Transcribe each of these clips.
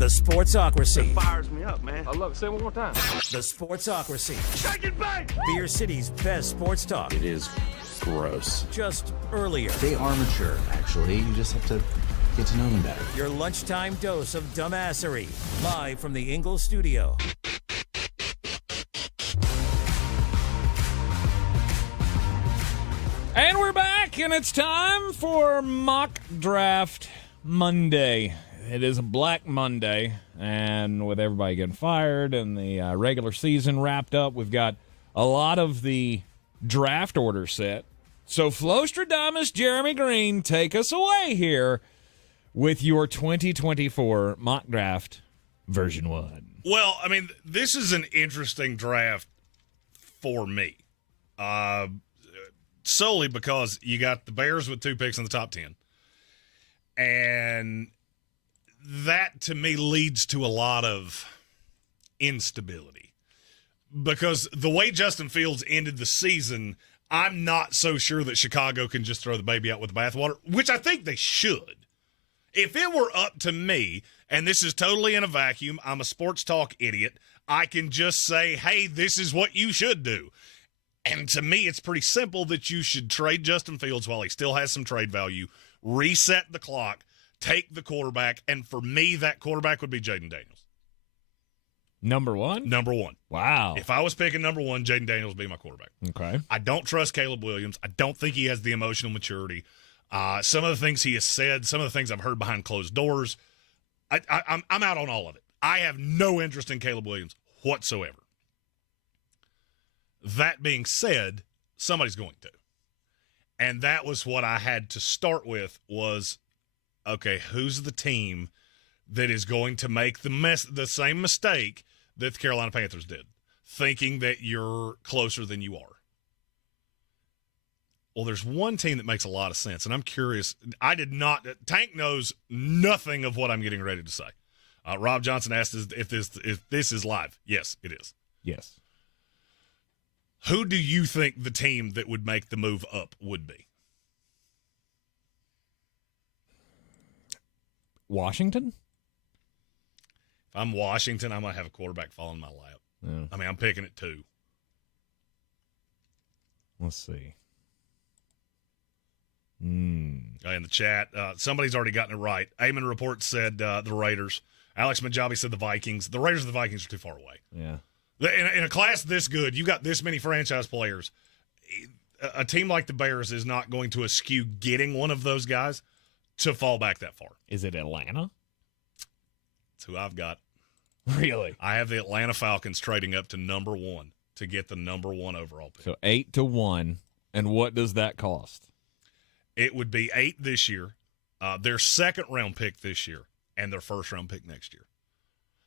The Sportsocracy. It fires me up, man. I love it. Say it one more time. The Sportsocracy. Shake it, back! Beer City's best sports talk. It is gross. Just earlier. They are mature, actually. You just have to get to know them better. Your lunchtime dose of dumbassery. Live from the Ingalls studio. And we're back, and it's time for Mock Draft Monday. It is a Black Monday, and with everybody getting fired and the regular season wrapped up, we've got a lot of the draft order set. So, Flostradamus, Jeremy Greene, take us away here with your 2024 Mock Draft version 1. Well, I mean, this is an interesting draft for me. Solely because you got the Bears with 2 picks in the top 10. And that, to me, leads to a lot of instability. Because the way Justin Fields ended the season, I'm not so sure that Chicago can just throw the baby out with the bathwater, which I think they should. If it were up to me, and this is totally in a vacuum, I'm a sports talk idiot, I can just say, hey, this is what you should do. And to me, it's pretty simple that you should trade Justin Fields while he still has some trade value, reset the clock, take the quarterback, and for me, that quarterback would be Jayden Daniels. Number 1? Number 1. Wow. If I was picking number 1, Jayden Daniels would be my quarterback. Okay. I don't trust Caleb Williams. I don't think he has the emotional maturity. Some of the things he has said, some of the things I've heard behind closed doors, I'm out on all of it. I have no interest in Caleb Williams whatsoever. That being said, somebody's going to. And that was what I had to start with was, okay, who's the team that is going to make the same mistake that the Carolina Panthers did, thinking that you're closer than you are? Well, there's one team that makes a lot of sense, and I'm curious. Tank knows nothing of what I'm getting ready to say. Rob Johnson asked if this is live. Yes, it is. Yes. Who do you think the team that would make the move up would be? Washington? If I'm Washington, I might have a quarterback fall in my lap. Yeah. I mean, I'm picking it 2. Let's see. In the chat, somebody's already gotten it right. Eamon Report said the Raiders. Alex Majabi said the Vikings. The Raiders and the Vikings are too far away. Yeah. In a class this good, you got this many franchise players. A team like the Bears is not going to eschew getting one of those guys to fall back that far. Is it Atlanta? That's who I've got. Really? I have the Atlanta Falcons trading up to number 1 to get the number 1 overall pick. So 8-1. And what does that cost? It would be 8 this year, their second-round pick this year, and their first-round pick next year.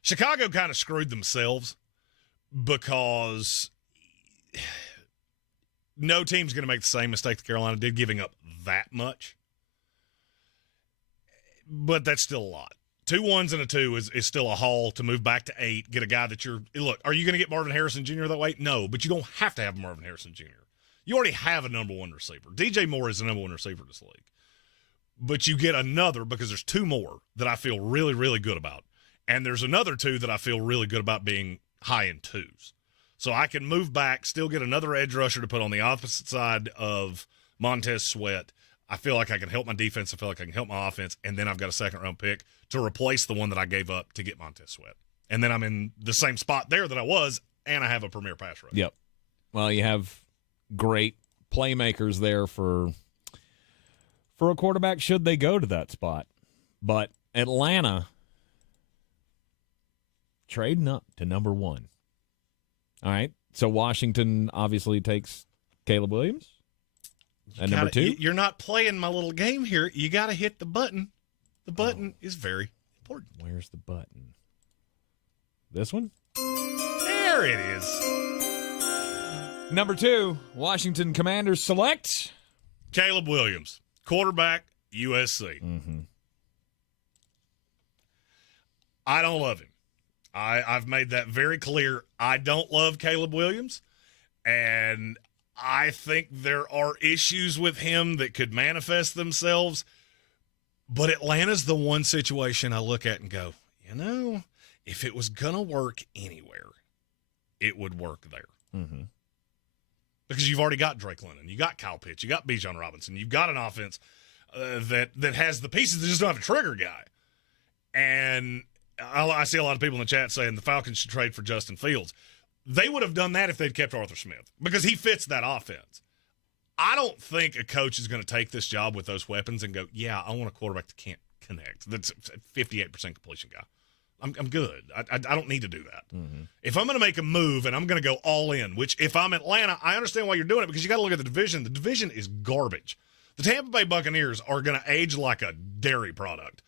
Chicago kind of screwed themselves because no team's going to make the same mistake that Carolina did, giving up that much. But that's still a lot. 2 1s and a 2 is still a haul to move back to 8, get a guy that look, are you going to get Marvin Harrison Jr. that way? No, but you don't have to have Marvin Harrison Jr. You already have a number 1 receiver. DJ Moore is the number 1 receiver in this league. But you get another because there's 2 more that I feel really, really good about. And there's another 2 that I feel really good about being high in 2s. So I can move back, still get another edge rusher to put on the opposite side of Montez Sweat. I feel like I can help my defense. I feel like I can help my offense. And then I've got a second-round pick to replace the one that I gave up to get Montez Sweat. And then I'm in the same spot there that I was, and I have a premier pass rush. Yep. Well, you have great playmakers there for a quarterback should they go to that spot. But Atlanta trading up to number 1. All right. So Washington obviously takes Caleb Williams at number 2. You're not playing my little game here. You got to hit the button. The button is very important. Where's the button? This one? There it is. Number 2, Washington Commanders select Caleb Williams, quarterback, USC. Mm-hmm. I don't love him. I've made that very clear. I don't love Caleb Williams, and I think there are issues with him that could manifest themselves. But Atlanta's the one situation I look at and go, if it was going to work anywhere, it would work there. Mm-hmm. Because you've already got Drake London, you got Kyle Pitts, you got Bijan Robinson, you've got an offense that has the pieces that just don't have a trigger guy. And I see a lot of people in the chat saying the Falcons should trade for Justin Fields. They would have done that if they'd kept Arthur Smith because he fits that offense. I don't think a coach is going to take this job with those weapons and go, yeah, I want a quarterback that can't connect. That's a 58% completion guy. I'm good. I don't need to do that. Mm-hmm. If I'm going to make a move and I'm going to go all in, which if I'm Atlanta, I understand why you're doing it because you got to look at the division. The division is garbage. The Tampa Bay Buccaneers are going to age like a dairy product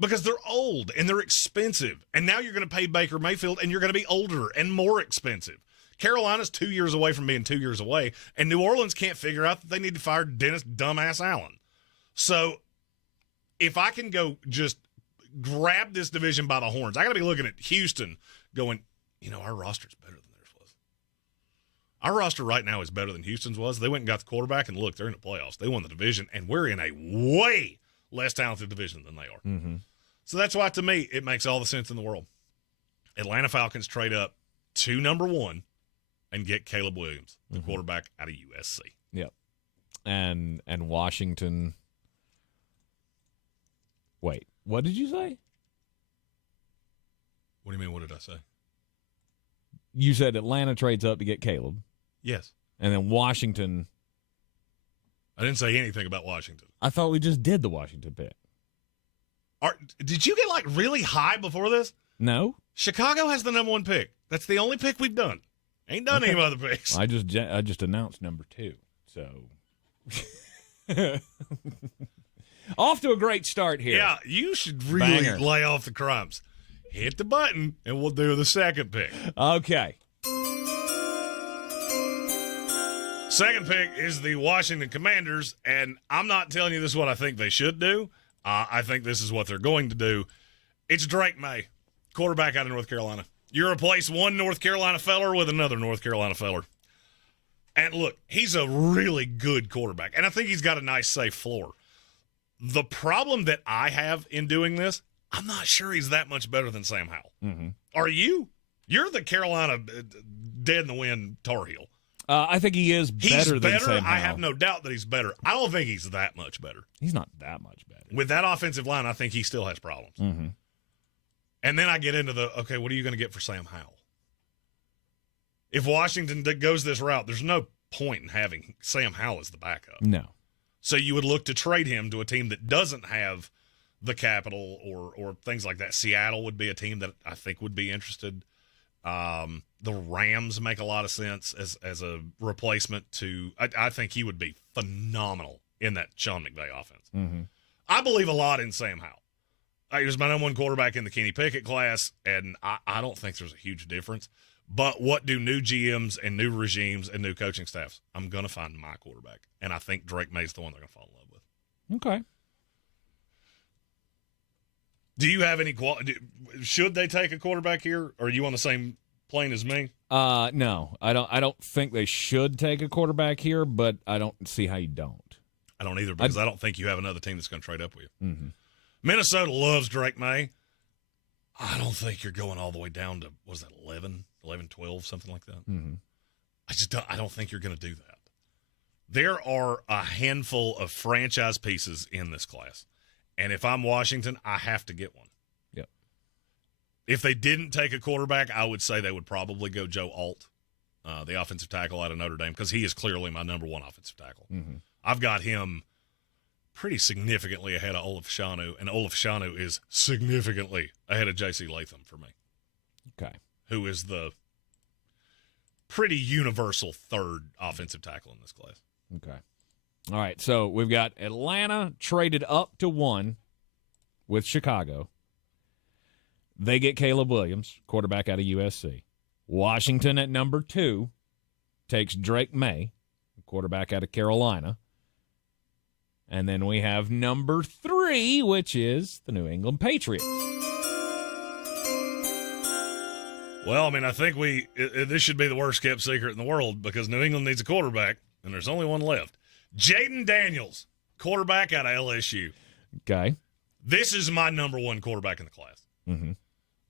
because they're old and they're expensive. And now you're going to pay Baker Mayfield and you're going to be older and more expensive. Carolina's 2 years away from being 2 years away, and New Orleans can't figure out that they need to fire Dennis Dumbass Allen. So if I can go just grab this division by the horns, I got to be looking at Houston going, our roster's better than theirs was. Our roster right now is better than Houston's was. They went and got the quarterback, and look, they're in the playoffs. They won the division, and we're in a way less talented division than they are. Mm-hmm. So that's why, to me, it makes all the sense in the world. Atlanta Falcons trade up to number 1 and get Caleb Williams, the quarterback out of USC. Yep. And Washington. Wait, what did you say? What do you mean, what did I say? You said Atlanta trades up to get Caleb. Yes. And then Washington. I didn't say anything about Washington. I thought we just did the Washington pick. Did you get really high before this? No. Chicago has the number 1 pick. That's the only pick we've done. Ain't done any other picks. I just announced number 2. So off to a great start here. Yeah, you should really Banger. lay off the crumbs. Hit the button, and we'll do the second pick. Okay. Second pick is the Washington Commanders, and I'm not telling you this is what I think they should do. I think this is what they're going to do. It's Drake Maye, quarterback out of North Carolina. You replace one North Carolina feller with another North Carolina feller. And look, he's a really good quarterback, and I think he's got a nice, safe floor. The problem that I have in doing this, I'm not sure he's that much better than Sam Howell. Mm-hmm. Are you? You're the Carolina dead in the wind Tar Heel. I think he is better than Sam Howell. I have no doubt that he's better. I don't think he's that much better. He's not that much better. With that offensive line, I think he still has problems. Mm-hmm. And then I get into okay, what are you going to get for Sam Howell? If Washington goes this route, there's no point in having Sam Howell as the backup. No. So you would look to trade him to a team that doesn't have the capital or things like that. Seattle would be a team that I think would be interested. The Rams make a lot of sense as a replacement to – I think he would be phenomenal in that Sean McVay offense. Mm-hmm. I believe a lot in Sam Howell. He was my number 1 quarterback in the Kenny Pickett class, and I don't think there's a huge difference. But what do new GMs and new regimes and new coaching staffs? I'm going to find my quarterback, and I think Drake Maye's the one they're going to fall in love with. Okay. Do you have any should they take a quarterback here? Or are you on the same plane as me? No. I don't think they should take a quarterback here, but I don't see how you don't. I don't either because I don't think you have another team that's going to trade up with you. Mm-hmm. Minnesota loves Drake Maye. I don't think you're going all the way down to, what was that, 11, 12, something like that? Mm-hmm. I don't think you're going to do that. There are a handful of franchise pieces in this class. And if I'm Washington, I have to get one. Yep. If they didn't take a quarterback, I would say they would probably go Joe Alt, the offensive tackle out of Notre Dame, because he is clearly my number 1 offensive tackle. Mm-hmm. I've got him pretty significantly ahead of Olaf Shanu, and Olaf Shanu is significantly ahead of J.C. Latham for me. Okay. Who is the pretty universal 3rd offensive tackle in this class. Okay. All right, so we've got Atlanta traded up to 1 with Chicago. They get Caleb Williams, quarterback out of USC. Washington at number 2 takes Drake Maye, quarterback out of Carolina. And then we have number 3, which is the New England Patriots. Well, I mean, I think this should be the worst kept secret in the world because New England needs a quarterback, and there's only one left. Jayden Daniels, quarterback out of LSU. Okay. This is my number 1 quarterback in the class. Mm-hmm.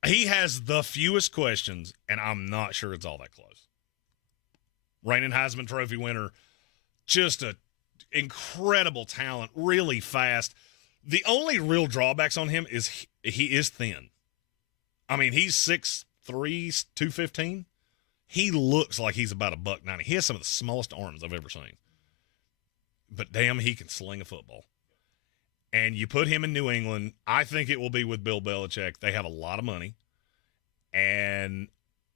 He has the fewest questions, and I'm not sure it's all that close. Reigning Heisman Trophy winner, just a incredible talent, really fast. The only real drawbacks on him is he is thin. I mean, he's 6'3", 215. He looks like he's about $190. He has some of the smallest arms I've ever seen. But damn, he can sling a football. And you put him in New England, I think it will be with Bill Belichick. They have a lot of money. And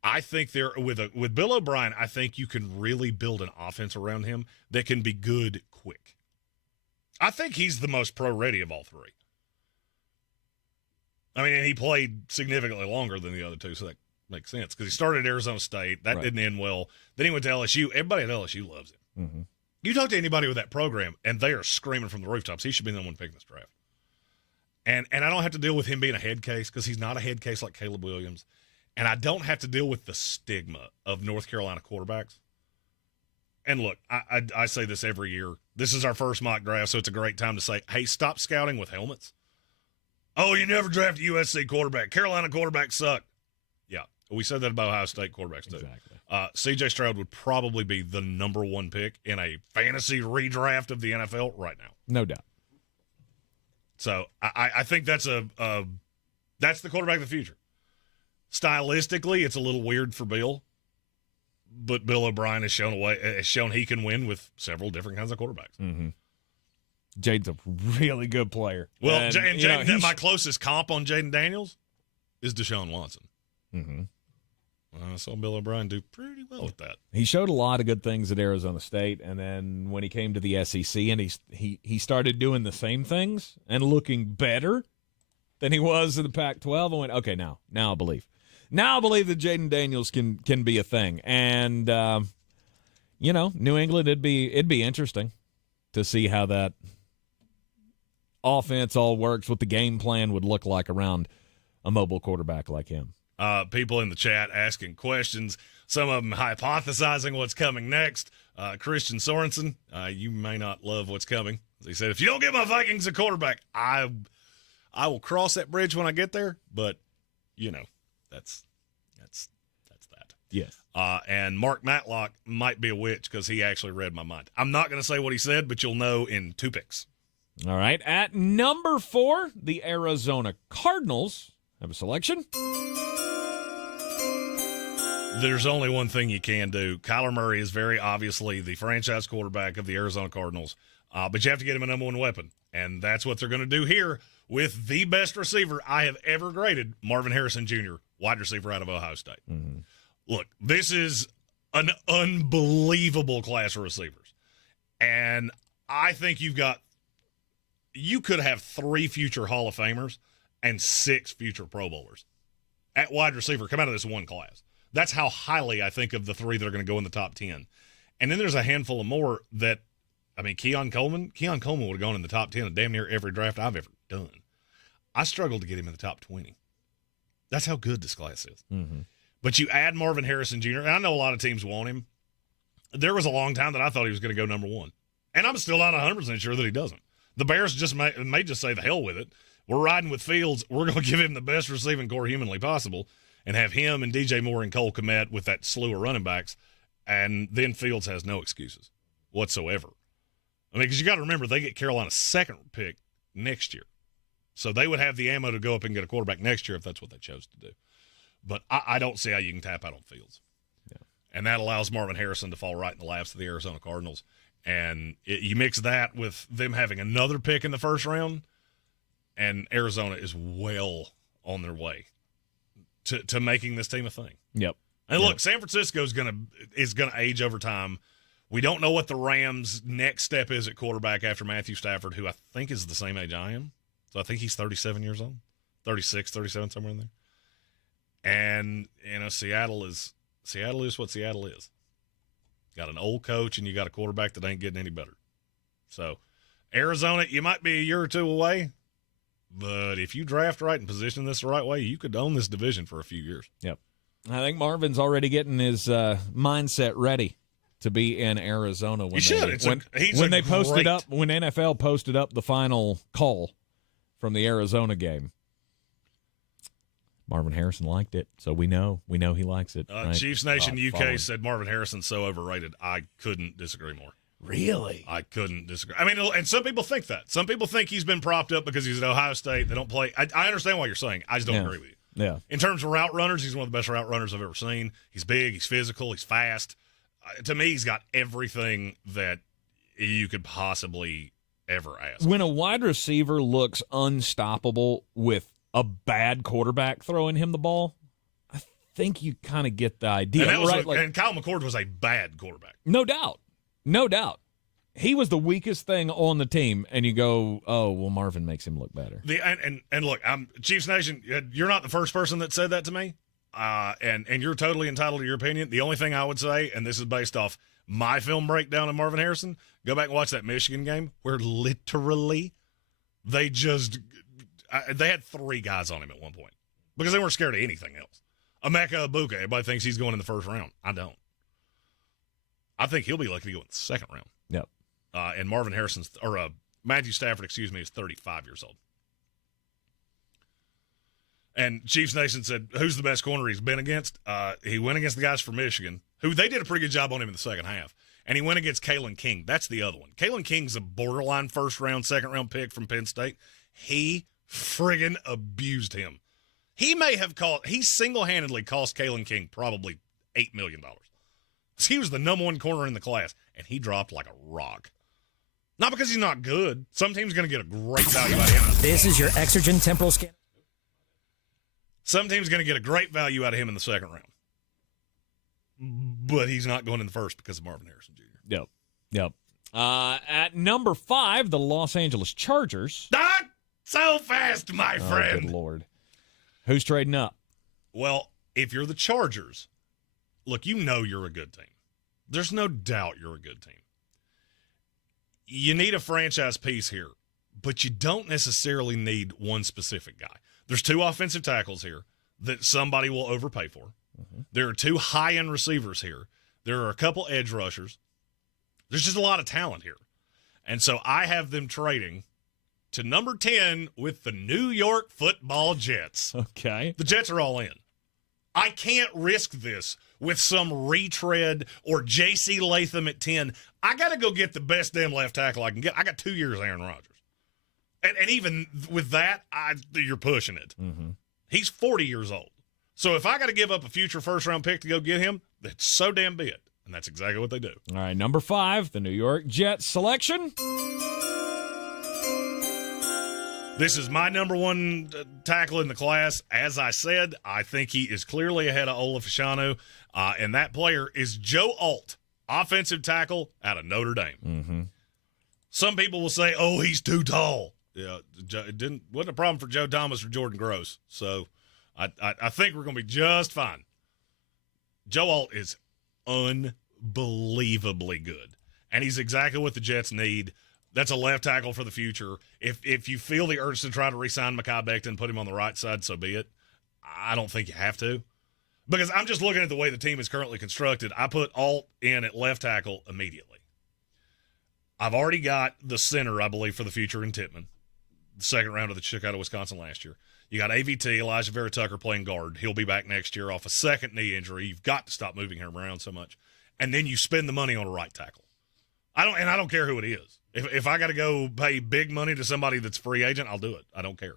I think they're with Bill O'Brien, I think you can really build an offense around him that can be good quick. I think he's the most pro-ready of all three. I mean, and he played significantly longer than the other two, so that makes sense. Because he started at Arizona State. That didn't end well. Then he went to LSU. Everybody at LSU loves him. Mm-hmm. You talk to anybody with that program, and they are screaming from the rooftops, he should be the one picking this draft. And I don't have to deal with him being a head case because he's not a head case like Caleb Williams. And I don't have to deal with the stigma of North Carolina quarterbacks. And look, I say this every year. This is our first mock draft, so it's a great time to say, hey, stop scouting with helmets. Oh, you never drafted a USC quarterback. Carolina quarterbacks suck. Yeah, we said that about Ohio State quarterbacks, too. Exactly. C.J. Stroud would probably be the number one pick in a fantasy redraft of the NFL right now. No doubt. So I think that's that's the quarterback of the future. Stylistically, it's a little weird for Bill, but Bill O'Brien has shown he can win with several different kinds of quarterbacks. Mm-hmm. Jaden's a really good player. Well, and my closest comp on Jayden Daniels is Deshaun Watson. Mm-hmm. I saw Bill O'Brien do pretty well with that. He showed a lot of good things at Arizona State, and then when he came to the SEC, and he started doing the same things and looking better than he was in the Pac-12, I went, okay, now I believe. Now I believe that Jayden Daniels can be a thing. And, New England, it'd be interesting to see how that offense all works, what the game plan would look like around a mobile quarterback like him. People in the chat asking questions, some of them hypothesizing what's coming next. Christian Sorensen, you may not love what's coming. He said, if you don't get my Vikings a quarterback, I will cross that bridge when I get there. But, that's that. Yes. And Mark Matlock might be a witch because he actually read my mind. I'm not going to say what he said, but you'll know in 2 picks. All right. At number 4, the Arizona Cardinals have a selection. There's only one thing you can do. Kyler Murray is very obviously the franchise quarterback of the Arizona Cardinals, but you have to get him a number one weapon, and that's what they're going to do here with the best receiver I have ever graded, Marvin Harrison Jr., wide receiver out of Ohio State. Mm-hmm. Look, this is an unbelievable class of receivers, and I think you could have 3 future Hall of Famers and 6 future Pro Bowlers at wide receiver come out of this one class. That's how highly I think of the 3 that are going to go in the top 10. And then there's a handful of more that, Keon Coleman would have gone in the top 10 of damn near every draft I've ever done. I struggled to get him in the top 20. That's how good this class is. Mm-hmm. But you add Marvin Harrison Jr., and I know a lot of teams want him. There was a long time that I thought he was going to go number 1. And I'm still not 100% sure that he doesn't. The Bears just may just say the hell with it. We're riding with Fields. We're going to give him the best receiving core humanly possible and have him and DJ Moore and Cole Kmet with that slew of running backs, and then Fields has no excuses whatsoever. Because you got to remember, they get Carolina's 2nd pick next year. So they would have the ammo to go up and get a quarterback next year if that's what they chose to do. But I don't see how you can tap out on Fields. Yeah. And that allows Marvin Harrison to fall right in the laps of the Arizona Cardinals. And you mix that with them having another pick in the first round, and Arizona is well on their way to making this team a thing. Yep. And look, San Francisco is gonna age over time. We don't know what the Rams' next step is at quarterback after Matthew Stafford, who I think is the same age I am. So I think he's 37 years old, 36, 37, somewhere in there. And Seattle is what Seattle is. Got an old coach, and you got a quarterback that ain't getting any better. So Arizona, you might be a year or 2 away. But if you draft right and position this the right way, you could own this division for a few years. Yep. I think Marvin's already getting his mindset ready to be in Arizona when when NFL posted up the final call from the Arizona game. Marvin Harrison liked it, so we know he likes it. Right? Chiefs Nation UK following. said Marvin Harrison's so overrated. I couldn't disagree more. Really? I couldn't disagree. I mean, and some people think that. Some people think he's been propped up because he's at Ohio State. They don't play. I understand what you're saying. I just don't agree with you. Yeah. In terms of route runners, he's one of the best route runners I've ever seen. He's big. He's physical. He's fast. To me, he's got everything that you could possibly ever ask. When a wide receiver looks unstoppable with a bad quarterback throwing him the ball, I think you kind of get the idea. And Kyle McCord was a bad quarterback. No doubt. He was the weakest thing on the team, and you go, oh, well, Marvin makes him look better. And look, Chiefs Nation, you're not the first person that said that to me, and you're totally entitled to your opinion. The only thing I would say, and this is based off my film breakdown of Marvin Harrison, go back and watch that Michigan game where literally they had 3 guys on him at one point because they weren't scared of anything else. Emeka Egbuka, everybody thinks he's going in the first round. I don't. I think he'll be lucky to go in the second round. Yep. And Matthew Stafford, is 35 years old. And Chiefs Nation said, who's the best corner he's been against? He went against the guys from Michigan, who they did a pretty good job on him in the second half. And he went against Kalen King. That's the other one. Kalen King's a borderline first-round, second-round pick from Penn State. He friggin' abused him. He single-handedly cost Kalen King probably $8 million. He was the number 1 corner in the class, and he dropped like a rock. Not because he's not good. Some team's going to get a great value out of him. This is your Exergen temporal scan. Some team's going to get a great value out of him in the second round. But he's not going in the first because of Marvin Harrison Jr. Yep. At number 5, the Los Angeles Chargers. Not so fast, my friend. Good Lord. Who's trading up? Well, if you're the Chargers, look, you know you're a good team. There's no doubt you're a good team. You need a franchise piece here, but you don't necessarily need one specific guy. There's 2 offensive tackles here that somebody will overpay for. Mm-hmm. There are 2 high-end receivers here. There are a couple edge rushers. There's just a lot of talent here. And so I have them trading to number 10 with the New York Football Jets. Okay. The Jets are all in. I can't risk this with some retread or J.C. Latham at 10. I got to go get the best damn left tackle I can get. I got 2 years Aaron Rodgers. And even with that, you're pushing it. Mm-hmm. He's 40 years old. So if I got to give up a future first-round pick to go get him, that's so damn be it. And that's exactly what they do. All right, number 5, the New York Jets selection. This is my number 1 tackle in the class. As I said, I think he is clearly ahead of Olaf Fashanu, and that player is Joe Alt, offensive tackle out of Notre Dame. Mm-hmm. Some people will say, "Oh, he's too tall." Yeah, it wasn't a problem for Joe Thomas or Jordan Gross. So I think we're going to be just fine. Joe Alt is unbelievably good, and he's exactly what the Jets need. That's a left tackle for the future. If you feel the urge to try to re-sign Mekhi Becton and put him on the right side, so be it. I don't think you have to. Because I'm just looking at the way the team is currently constructed. I put Alt in at left tackle immediately. I've already got the center, I believe, for the future in Tittman. The second round of the Chicago, Wisconsin last year. You got AVT, Elijah Vera Tucker, playing guard. He'll be back next year off a second knee injury. You've got to stop moving him around so much. And then you spend the money on a right tackle. I don't care who it is. If I got to go pay big money to somebody that's free agent, I'll do it. I don't care.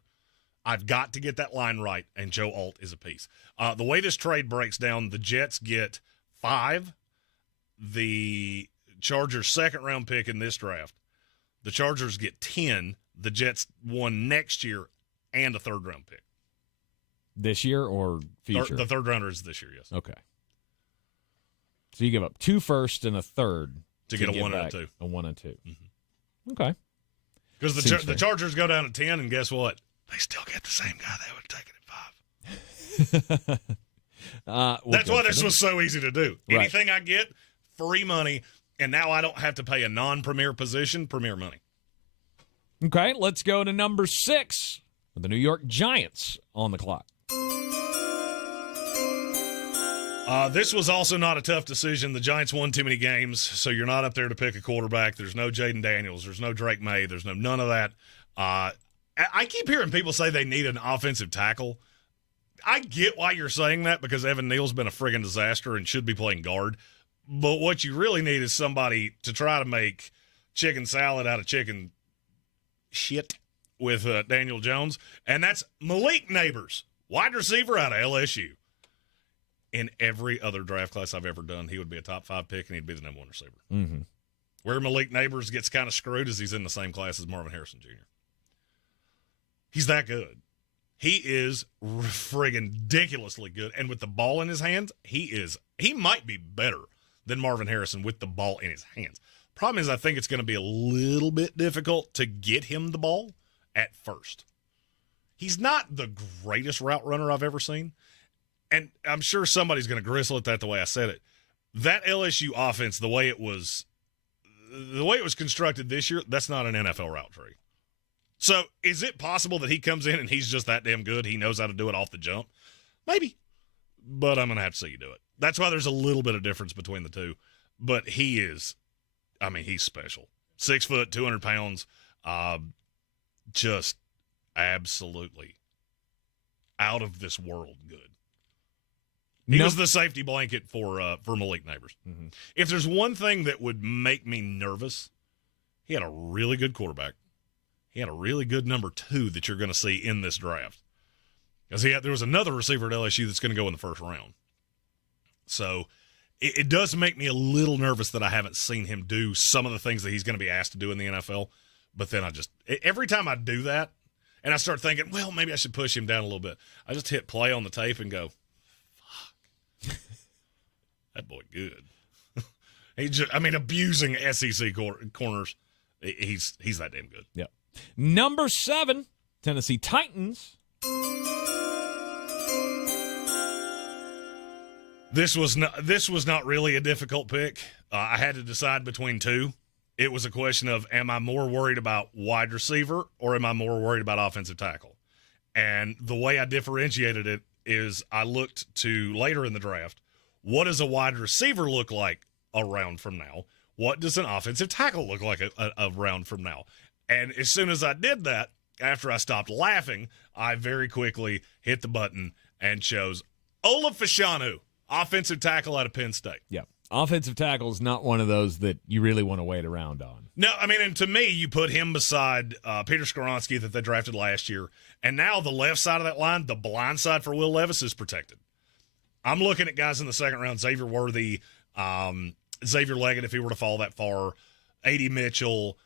I've got to get that line right, and Joe Alt is a piece. The way this trade breaks down, the Jets get 5. The Chargers' second-round pick in this draft. The Chargers get 10. The Jets 1 next year and a third-round pick. This year or future? The third rounder is this year, yes. Okay. So you give up 2 firsts and a third to get a 1 and a 2. A 1 and 2. Mm-hmm. Okay. Because the Chargers go down to 10, and guess what? They still get the same guy they would have taken at 5. That's why this was so easy to do. Right. Anything I get, free money, and now I don't have to pay a non-premier position, premier money. Okay, let's go to number 6 with the New York Giants on the clock. This was also not a tough decision. The Giants won too many games, so you're not up there to pick a quarterback. There's no Jayden Daniels. There's no Drake Maye. There's none of that. I keep hearing people say they need an offensive tackle. I get why you're saying that because Evan Neal's been a friggin' disaster and should be playing guard. But what you really need is somebody to try to make chicken salad out of chicken shit with Daniel Jones. And that's Malik Neighbors, wide receiver out of LSU. In every other draft class I've ever done, he would be a top 5 pick and he'd be the number 1 receiver. Mm-hmm. Where Malik Neighbors gets kind of screwed is he's in the same class as Marvin Harrison Jr. He's that good. He is friggin' ridiculously good. And with the ball in his hands, he might be better than Marvin Harrison with the ball in his hands. Problem is, I think it's going to be a little bit difficult to get him the ball at first. He's not the greatest route runner I've ever seen. And I'm sure somebody's going to gristle at that the way I said it. That LSU offense, the way it was constructed this year, that's not an NFL route tree. So is it possible that he comes in and he's just that damn good? He knows how to do it off the jump? Maybe. But I'm going to have to see you do it. That's why there's a little bit of difference between the two. But he's special. 6 foot, 200 pounds, just absolutely out of this world good. He was the safety blanket for Malik Neighbors. Mm-hmm. If there's one thing that would make me nervous, he had a really good quarterback. He had a really good number 2 that you're going to see in this draft. Because there was another receiver at LSU that's going to go in the first round. So it does make me a little nervous that I haven't seen him do some of the things that he's going to be asked to do in the NFL. But then every time I do that, and I start thinking, well, maybe I should push him down a little bit, I just hit play on the tape and go, fuck. That boy good. Abusing SEC corners. He's that damn good. Yeah. Number 7, Tennessee Titans. This was not really a difficult pick. I had to decide between 2. It was a question of, am I more worried about wide receiver or am I more worried about offensive tackle? And the way I differentiated it is I looked to later in the draft, what does a wide receiver look like a round from now? What does an offensive tackle look like a round from now? And as soon as I did that, after I stopped laughing, I very quickly hit the button and chose Olaf Fashanu, offensive tackle out of Penn State. Yeah. Offensive tackle is not one of those that you really want to wait around on. No, and to me, you put him beside Peter Skoronski that they drafted last year, and now the left side of that line, the blind side for Will Levis, is protected. I'm looking at guys in the second round, Xavier Worthy, Xavier Leggett, if he were to fall that far, A.D. Mitchell.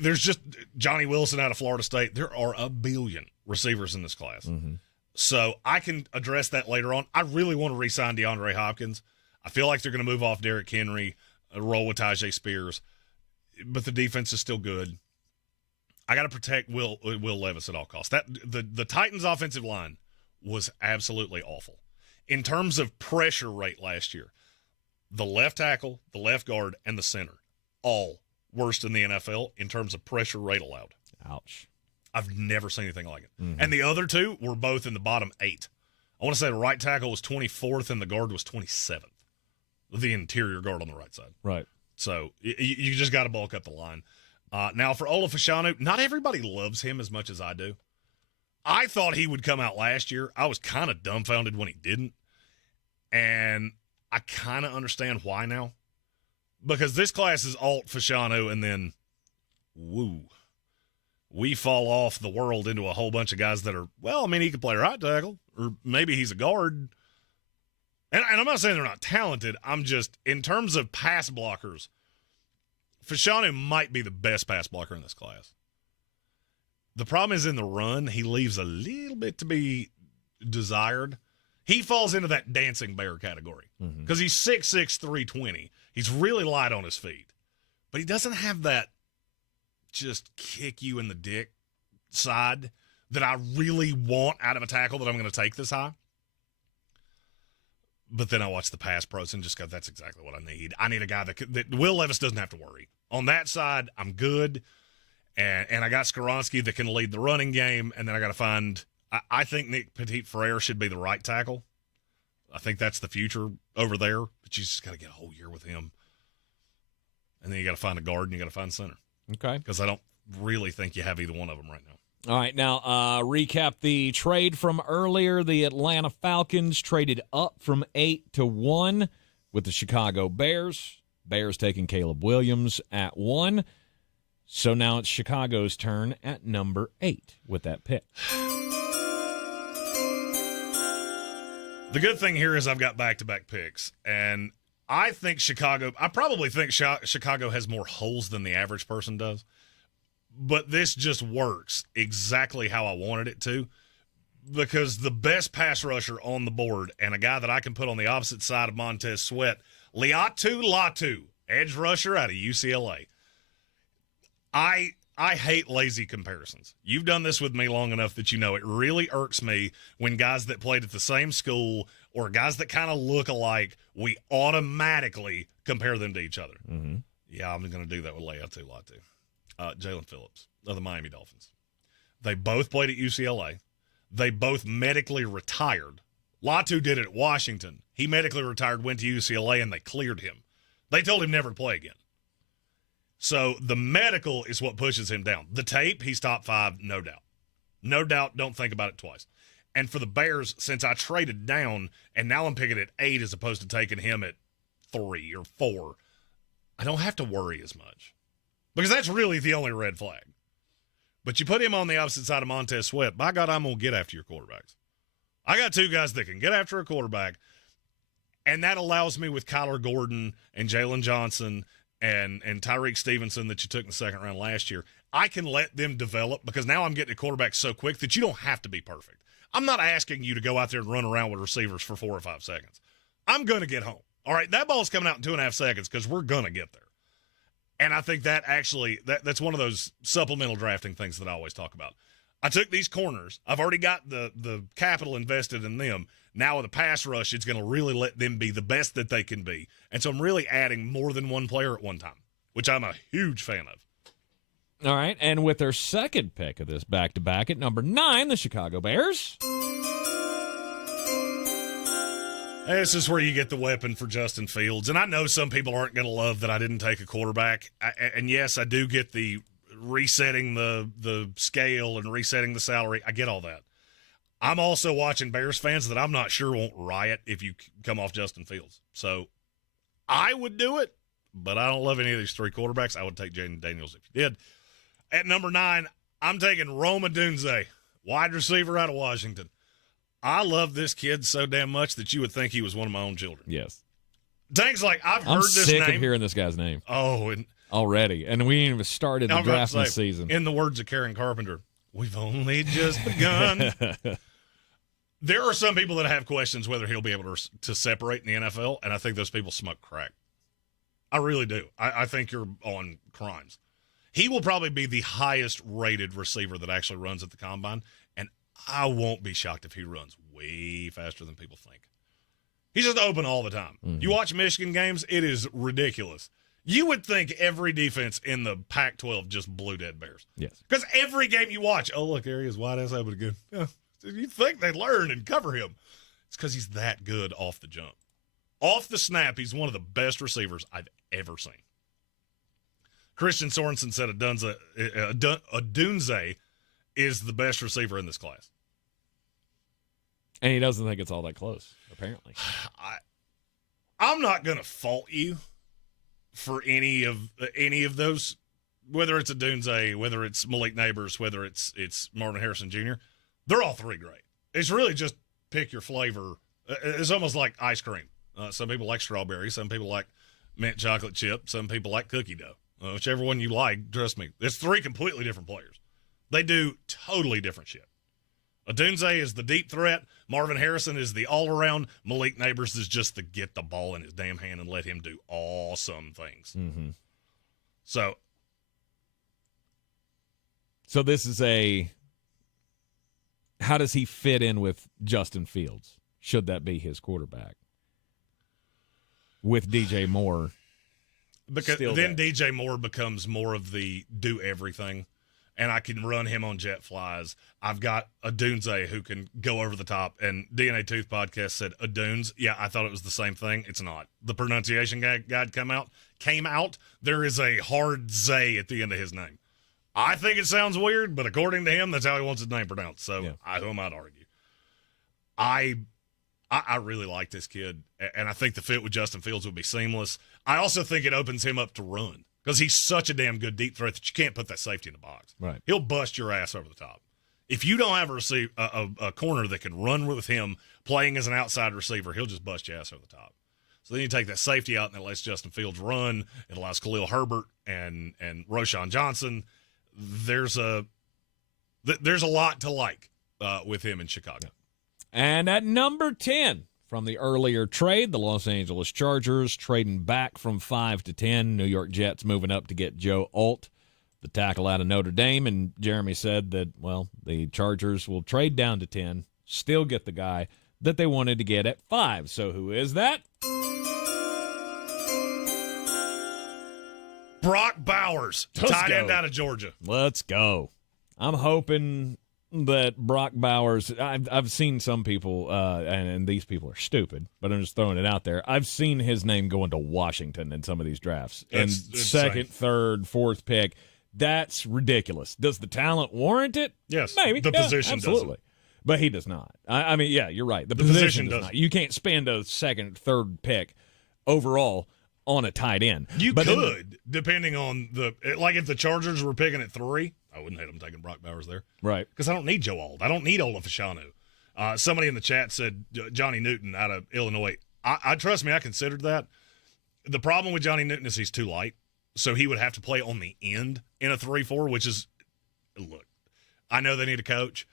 There's just Johnny Wilson out of Florida State. There are a billion receivers in this class. Mm-hmm. So I can address that later on. I really want to re-sign DeAndre Hopkins. I feel like they're going to move off Derrick Henry, roll with Tajay Spears, but the defense is still good. I got to protect Will Levis at all costs. The Titans' offensive line was absolutely awful. In terms of pressure rate last year, the left tackle, the left guard, and the center, all worst in the NFL in terms of pressure rate allowed. Ouch. I've never seen anything like it. Mm-hmm. And the other 2 were both in the bottom 8. I want to say the right tackle was 24th and the guard was 27th. The interior guard on the right side. Right. So you just got to bulk up the line. Now, for Olaf Fashanu, not everybody loves him as much as I do. I thought he would come out last year. I was kind of dumbfounded when he didn't. And I kind of understand why now. Because this class is alt Fashanu, and then, we fall off the world into a whole bunch of guys that are, he could play right tackle, or maybe he's a guard. And I'm not saying they're not talented. I'm just, in terms of pass blockers, Fashanu might be the best pass blocker in this class. The problem is in the run, he leaves a little bit to be desired. He falls into that dancing bear category because he's 6'6", 320. He's really light on his feet. But he doesn't have that just kick you in the dick side that I really want out of a tackle that I'm going to take this high. But then I watch the pass pros and just go, that's exactly what I need. I need a guy that Will Levis doesn't have to worry. On that side, I'm good. And I got Skoronski that can lead the running game. And then I got to find, I think Nick Petit-Frere should be the right tackle. I think that's the future over there. But you just got to get a whole year with him. And then you got to find a guard and you got to find center. Okay. Because I don't really think you have either one of them right now. All right, now recap the trade from earlier. The Atlanta Falcons traded up from 8 to 1 with the Chicago Bears. Bears taking Caleb Williams at 1. So now it's Chicago's turn at number 8 with that pick. The good thing here is I've got back-to-back picks, and I probably think Chicago has more holes than the average person does, but this just works exactly how I wanted it to, because the best pass rusher on the board and a guy that I can put on the opposite side of Montez Sweat, Liatu Latu, edge rusher out of UCLA. I hate lazy comparisons. You've done this with me long enough that you know it really irks me when guys that played at the same school or guys that kind of look alike, we automatically compare them to each other. Mm-hmm. Yeah, I'm going to do that with Liatu Latu. Jalen Phillips of the Miami Dolphins. They both played at UCLA. They both medically retired. Latu did it at Washington. He medically retired, went to UCLA, and they cleared him. They told him never to play again. So the medical is what pushes him down. The tape, he's top 5, no doubt. No doubt, don't think about it twice. And for the Bears, since I traded down, and now I'm picking at 8 as opposed to taking him at 3 or 4, I don't have to worry as much. Because that's really the only red flag. But you put him on the opposite side of Montez Sweat, by God, I'm going to get after your quarterbacks. I got 2 guys that can get after a quarterback, and that allows me with Kyler Gordon and Jalen Johnson and Tyreek Stevenson that you took in the second round last year, I can let them develop because now I'm getting a quarterback so quick that you don't have to be perfect. I'm not asking you to go out there and run around with receivers for 4 or 5 seconds. I'm going to get home. All right, that ball's coming out in 2.5 seconds because we're going to get there. And I think that actually, that's one of those supplemental drafting things that I always talk about. I took these corners. I've already got the capital invested in them. Now with a pass rush, it's going to really let them be the best that they can be. And so I'm really adding more than one player at one time, which I'm a huge fan of. All right, and with their second pick of this back-to-back at number 9, the Chicago Bears. This is where you get the weapon for Justin Fields. And I know some people aren't going to love that I didn't take a quarterback. And yes, I do get the resetting the scale and resetting the salary. I get all that. I'm also watching Bears fans that I'm not sure won't riot if you come off Justin Fields. So I would do it, but I don't love any of these 3 quarterbacks. I would take Jayden Daniels if you did. At number 9, I'm taking Rome Odunze, wide receiver out of Washington. I love this kid so damn much that you would think he was one of my own children. Yes. Dank's like, I've heard this name. I'm name. sick of hearing this guy's name. Oh, and already. And we ain't even started the draft this season. In the words of Karen Carpenter, we've only just begun. There are some people that have questions whether he'll be able to separate in the NFL, and I think those people smoke crack. I really do. I think you're on crimes. He will probably be the highest-rated receiver that actually runs at the Combine, and I won't be shocked if he runs way faster than people think. He's just open all the time. Mm-hmm. You watch Michigan games, it is ridiculous. You would think every defense in the Pac-12 just blew dead Bears. Yes. Because every game you watch, oh, look, there he is, wide ass open again. Yeah. You'd think they'd learn and cover him. It's because he's that good off the jump. Off the snap, he's one of the best receivers I've ever seen. Christian Sorensen said Odunze is the best receiver in this class. And he doesn't think it's all that close, apparently. I'm not going to fault you for any of those, whether it's Odunze, whether it's Malik Neighbors, whether it's Marvin Harrison Jr., they're all 3 great. It's really just pick your flavor. It's almost like ice cream. Some people like strawberry. Some people like mint chocolate chip. Some people like cookie dough. Whichever one you like, trust me, it's 3 completely different players. They do totally different shit. Odunze is the deep threat. Marvin Harrison is the all-around. Malik Neighbors is just the get the ball in his damn hand and let him do awesome things. Mm-hmm. So this is how does he fit in with Justin Fields? Should that be his quarterback? With DJ Moore. Because then DJ Moore becomes more of the do everything, and I can run him on jet flies. I've got Odunze who can go over the top, and DNA Tooth Podcast said Odunes. Yeah, I thought it was the same thing. It's not. The pronunciation guide came out. There is a hard Z at the end of his name. I think it sounds weird, but according to him, that's how he wants his name pronounced. So who am I to argue? I really like this kid, and I think the fit with Justin Fields would be seamless. I also think it opens him up to run because he's such a damn good deep threat that you can't put that safety in the box. Right. He'll bust your ass over the top. If you don't have a corner that can run with him playing as an outside receiver, he'll just bust your ass over the top. So then you take that safety out, and it lets Justin Fields run. It allows Khalil Herbert and Roshan Johnson. There's a lot to like with him in Chicago. And at number 10, from the earlier trade, the Los Angeles Chargers trading back from 5 to 10. New York Jets moving up to get Joe Alt, the tackle out of Notre Dame. And Jeremy said that, well, the Chargers will trade down to 10, still get the guy that they wanted to get at 5. So who is that? Brock Bowers, tight end out of Georgia. Let's go. I'm hoping that Brock Bowers, I've seen some people, and these people are stupid, but I'm just throwing it out there. I've seen his name go into Washington in some of these drafts. It's second, third, fourth pick. That's ridiculous. Does the talent warrant it? Yes. Maybe. The position absolutely. doesn't. But he does not. I mean, yeah, you're right. The position does doesn't. not. You can't spend a second, third pick overall on a tight end. You could, depending on like if the Chargers were picking at 3, I wouldn't hate them taking Brock Bowers there. Right. Because I don't need Joe Alt. I don't need Ola Fashanu. Somebody in the chat said Johnny Newton out of Illinois. I trust me, I considered that. The problem with Johnny Newton is he's too light, so he would have to play on the end in a 3-4, which is, look, I know they need a coach.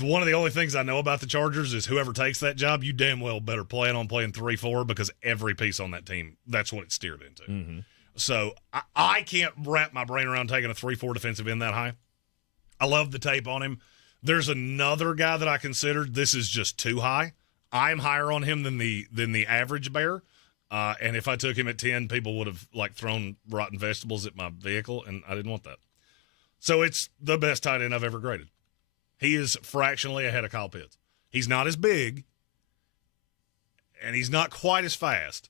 One of the only things I know about the Chargers is whoever takes that job, you damn well better plan on playing 3-4 because every piece on that team, that's what it's steered into. Mm-hmm. So I can't wrap my brain around taking a 3-4 defensive end that high. I love the tape on him. There's another guy that I considered. This is just too high. I'm higher on him than the average bear. And if I took him at 10, people would have thrown rotten vegetables at my vehicle, and I didn't want that. So it's the best tight end I've ever graded. He is fractionally ahead of Kyle Pitts. He's not as big, and he's not quite as fast,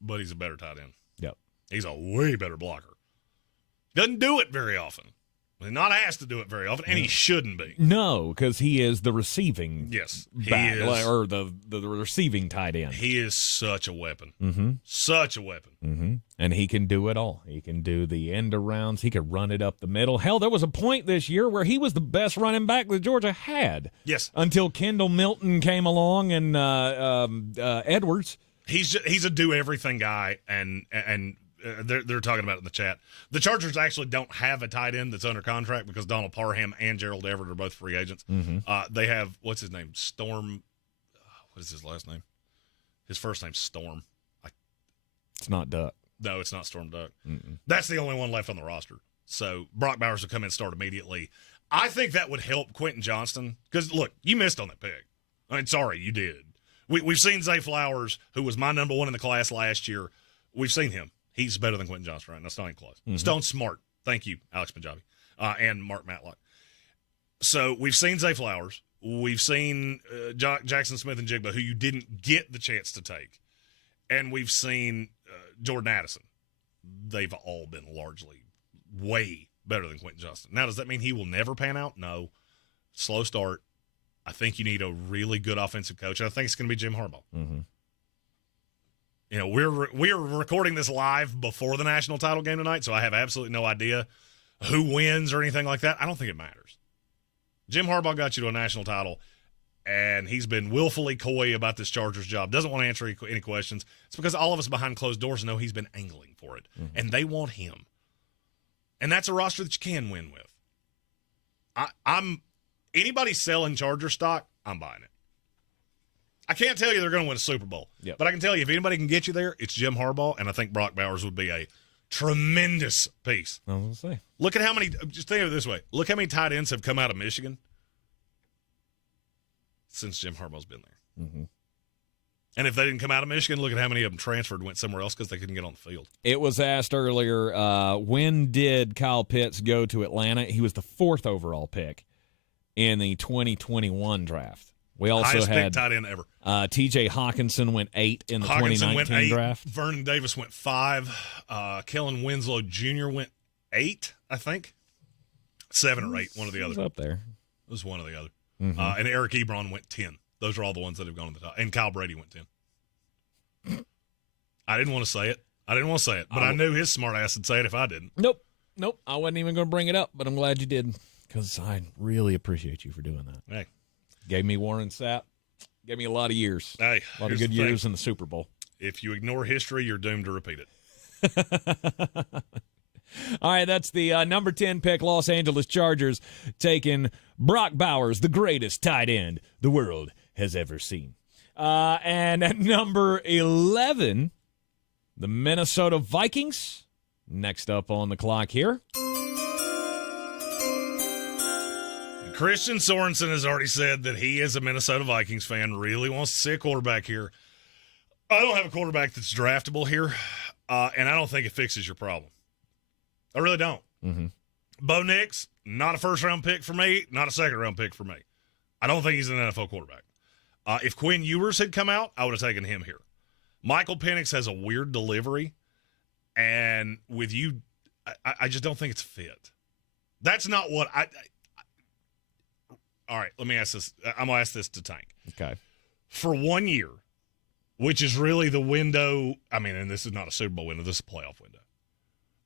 but he's a better tight end. Yep. He's a way better blocker. Doesn't do it very often. He's not asked to do it very often, and he shouldn't be. No, because he is the receiving back, or the receiving tight end. He is such a weapon. Mm-hmm. Such a weapon. Mm-hmm. And he can do it all. He can do the end arounds. He could run it up the middle. Hell, there was a point this year where he was the best running back that Georgia had. Yes. Until Kendall Milton came along and Edwards. He's a do-everything guy, and they're talking about it in the chat. The Chargers actually don't have a tight end that's under contract because Donald Parham and Gerald Everett are both free agents. Mm-hmm. They have, what's his name? Storm. What is his last name? His first name's Storm. It's not Duck. No, it's not Storm Duck. Mm-mm. That's the only one left on the roster. So Brock Bowers will come in and start immediately. I think that would help Quentin Johnston because, look, you missed on that pick. I mean, sorry, you did. We've seen Zay Flowers, who was my number 1 in the class last year. We've seen him. He's better than Quentin Johnston, right? That's not even close. Mm-hmm. Stone Smart. Thank you, Alex Punjabi, and Mark Matlock. So we've seen Zay Flowers. We've seen Jackson Smith and Jigba, who you didn't get the chance to take. And we've seen Jordan Addison. They've all been largely way better than Quentin Johnston. Now, does that mean he will never pan out? No. Slow start. I think you need a really good offensive coach. And I think it's going to be Jim Harbaugh. Mm-hmm. You know, we're recording this live before the national title game tonight, so I have absolutely no idea who wins or anything like that. I don't think it matters. Jim Harbaugh got you to a national title, and he's been willfully coy about this Chargers job. Doesn't want to answer any questions. It's because all of us behind closed doors know he's been angling for it, and they want him. And that's a roster that you can win with. I'm anybody selling Charger stock, I'm buying it. I can't tell you they're going to win a Super Bowl, but I can tell you if anybody can get you there, it's Jim Harbaugh, and I think Brock Bowers would be a tremendous piece. I was going to say. Look at how many – just think of it this way. Look how many tight ends have come out of Michigan since Jim Harbaugh's been there. Mm-hmm. And if they didn't come out of Michigan, look at how many of them transferred and went somewhere else because they couldn't get on the field. It was asked earlier, when did Kyle Pitts go to Atlanta? He was the 4th overall pick in the 2021 draft. We also highest had pick tight end ever. T.J. Hawkinson went 8 in the 2019 draft. Vernon Davis went 5. Kellen Winslow Jr. went 8, I think. 7 or 8, one or the other. It was up there. It was one or the other. Mm-hmm. And Eric Ebron went 10. Those are all the ones that have gone to the top. And Kyle Brady went 10. I didn't want to say it. But I knew his smart ass would say it if I didn't. Nope. I wasn't even going to bring it up, but I'm glad you did because I really appreciate you for doing that. Hey. Gave Gave me Warren Sapp. Gave me a lot of years. Hey, a lot of good years in the Super Bowl. If you ignore history, you're doomed to repeat it. All right, that's the number 10 pick, Los Angeles Chargers, taking Brock Bowers, the greatest tight end the world has ever seen. And at number 11, the Minnesota Vikings, next up on the clock here. Christian Sorensen has already said that he, as a Minnesota Vikings fan, really wants to see a quarterback here. I don't have a quarterback that's draftable here, and I don't think it fixes your problem. I really don't. Mm-hmm. Bo Nix, not a first-round pick for me, not a second-round pick for me. I don't think he's an NFL quarterback. If Quinn Ewers had come out, I would have taken him here. Michael Penix has a weird delivery, and with you, I just don't think it's fit. That's not what all right, let me ask this. I'm going to ask this to Tank. Okay. For 1 year, which is really the window, and this is not a Super Bowl window, this is a playoff window.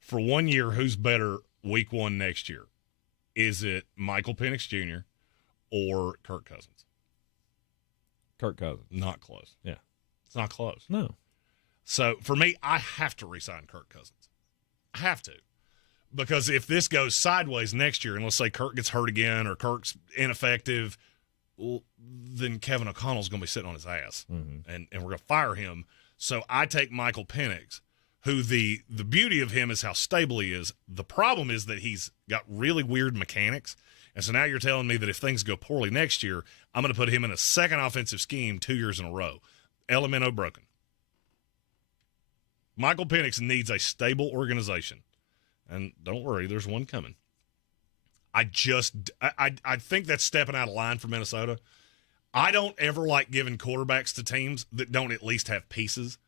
For 1 year, who's better week 1 next year? Is it Michael Penix Jr. or Kirk Cousins? Kirk Cousins. Not close. Yeah. It's not close. No. So, for me, I have to re-sign Kirk Cousins. I have to. Because if this goes sideways next year, and let's say Kirk gets hurt again or Kirk's ineffective, well, then Kevin O'Connell's going to be sitting on his ass, and we're going to fire him. So I take Michael Penix, who the beauty of him is how stable he is. The problem is that he's got really weird mechanics, and so now you're telling me that if things go poorly next year, I'm going to put him in a second offensive scheme 2 years in a row. Elemento broken. Michael Penix needs a stable organization. And don't worry, there's one coming. I think that's stepping out of line for Minnesota. I don't ever like giving quarterbacks to teams that don't at least have pieces.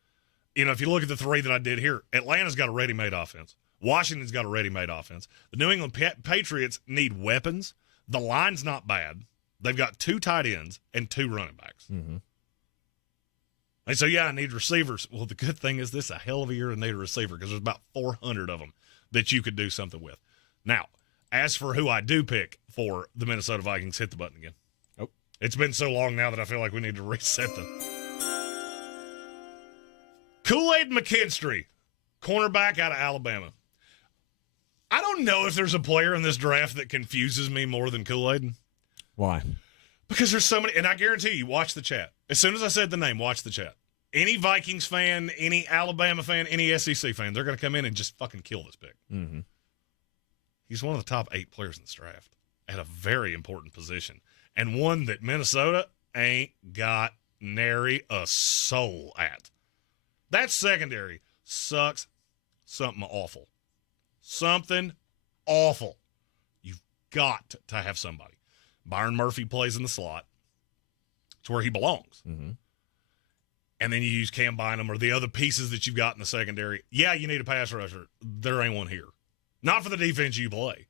If you look at the 3 that I did here, Atlanta's got a ready-made offense. Washington's got a ready-made offense. The New England Patriots need weapons. The line's not bad. They've got 2 tight ends and 2 running backs. Mm-hmm. And so, I need receivers. Well, the good thing is this is a hell of a year to need a receiver because there's about 400 of them that you could do something with. Now, as for who I do pick for the Minnesota Vikings, hit the button again. Oh, it's been so long now that I feel like we need to reset them. Kool-Aid McKinstry, cornerback out of Alabama. I don't know if there's a player in this draft that confuses me more than Kool-Aid. why? Because there's so many, and I guarantee you, watch the chat. As soon as I said the name, watch the chat. Any Vikings fan, any Alabama fan, any SEC fan, they're going to come in and just fucking kill this pick. Mm-hmm. He's one of the top 8 players in this draft at a very important position, and one that Minnesota ain't got nary a soul at. That secondary sucks something awful. Something awful. You've got to have somebody. Byron Murphy plays in the slot. It's where he belongs. Mm-hmm. And then you use Cam Bynum or the other pieces that you've got in the secondary. Yeah, you need a pass rusher. There ain't one here. Not for the defense you play.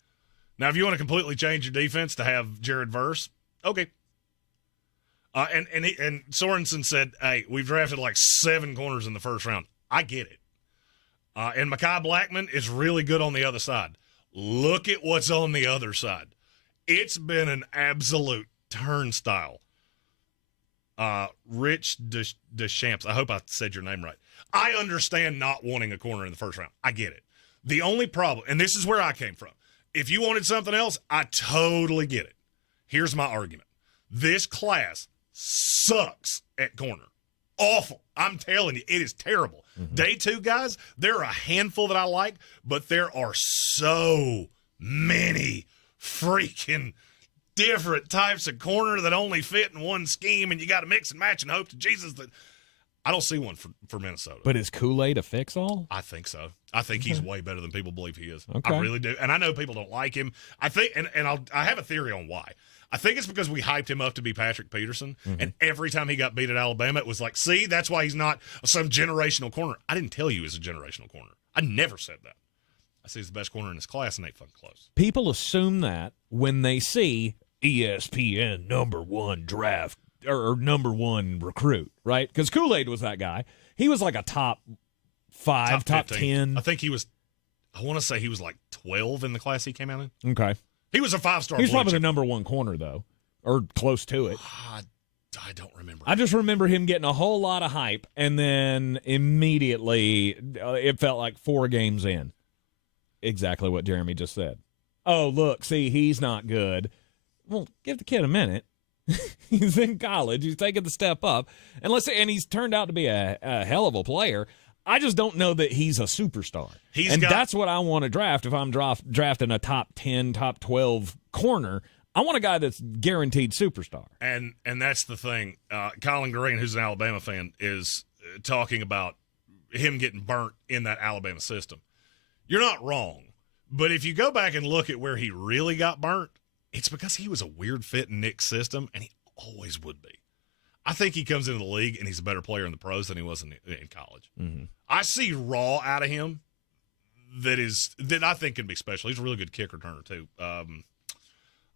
Now, if you want to completely change your defense to have Jared Verse, okay. And Sorensen said, hey, we've drafted like 7 corners in the first round. I get it. And Mekhi Blackmon is really good on the other side. Look at what's on the other side. It's been an absolute turnstile. Rich Deschamps, I hope I said your name right. I understand not wanting a corner in the first round. I get it. The only problem, and this is where I came from, if you wanted something else, I totally get it. Here's my argument. This class sucks at corner. Awful. I'm telling you, it is terrible. Mm-hmm. Day 2 guys, there are a handful that I like, but there are so many freaking different types of corner that only fit in one scheme, and you got to mix and match and hope to Jesus that I don't see one for Minnesota. But is Kool-Aid a fix-all? I think so. I think he's way better than people believe he is. Okay. I really do. And I know people don't like him. I think, and I have a theory on why. I think it's because we hyped him up to be Patrick Peterson, and every time he got beat at Alabama, it was like, see, that's why he's not some generational corner. I didn't tell you he was a generational corner. I never said that. I say he's the best corner in his class, and ain't fucking close. People assume that when they see ESPN #1 draft or #1 recruit, right? Because Kool-Aid was that guy. He was like a top 5, top 10. I think he was. I want to say he was like 12 in the class he came out in. Okay. He was a 5-star. He's probably the #1 corner though, or close to it. I don't remember. I just remember him getting a whole lot of hype, and then immediately it felt like 4 games in. Exactly what Jeremy just said. Oh, look, see, he's not good. Well, give the kid a minute. He's in college. He's taking the step up. And he's turned out to be a hell of a player. I just don't know that he's a superstar. That's what I want to draft if I'm drafting a top 10, top 12 corner. I want a guy that's guaranteed superstar. And that's the thing. Colin Green, who's an Alabama fan, is talking about him getting burnt in that Alabama system. You're not wrong. But if you go back and look at where he really got burnt, it's because he was a weird fit in Nick's system, and he always would be. I think he comes into the league, and he's a better player in the pros than he was in college. Mm-hmm. I see raw out of him that I think can be special. He's a really good kick returner, too. I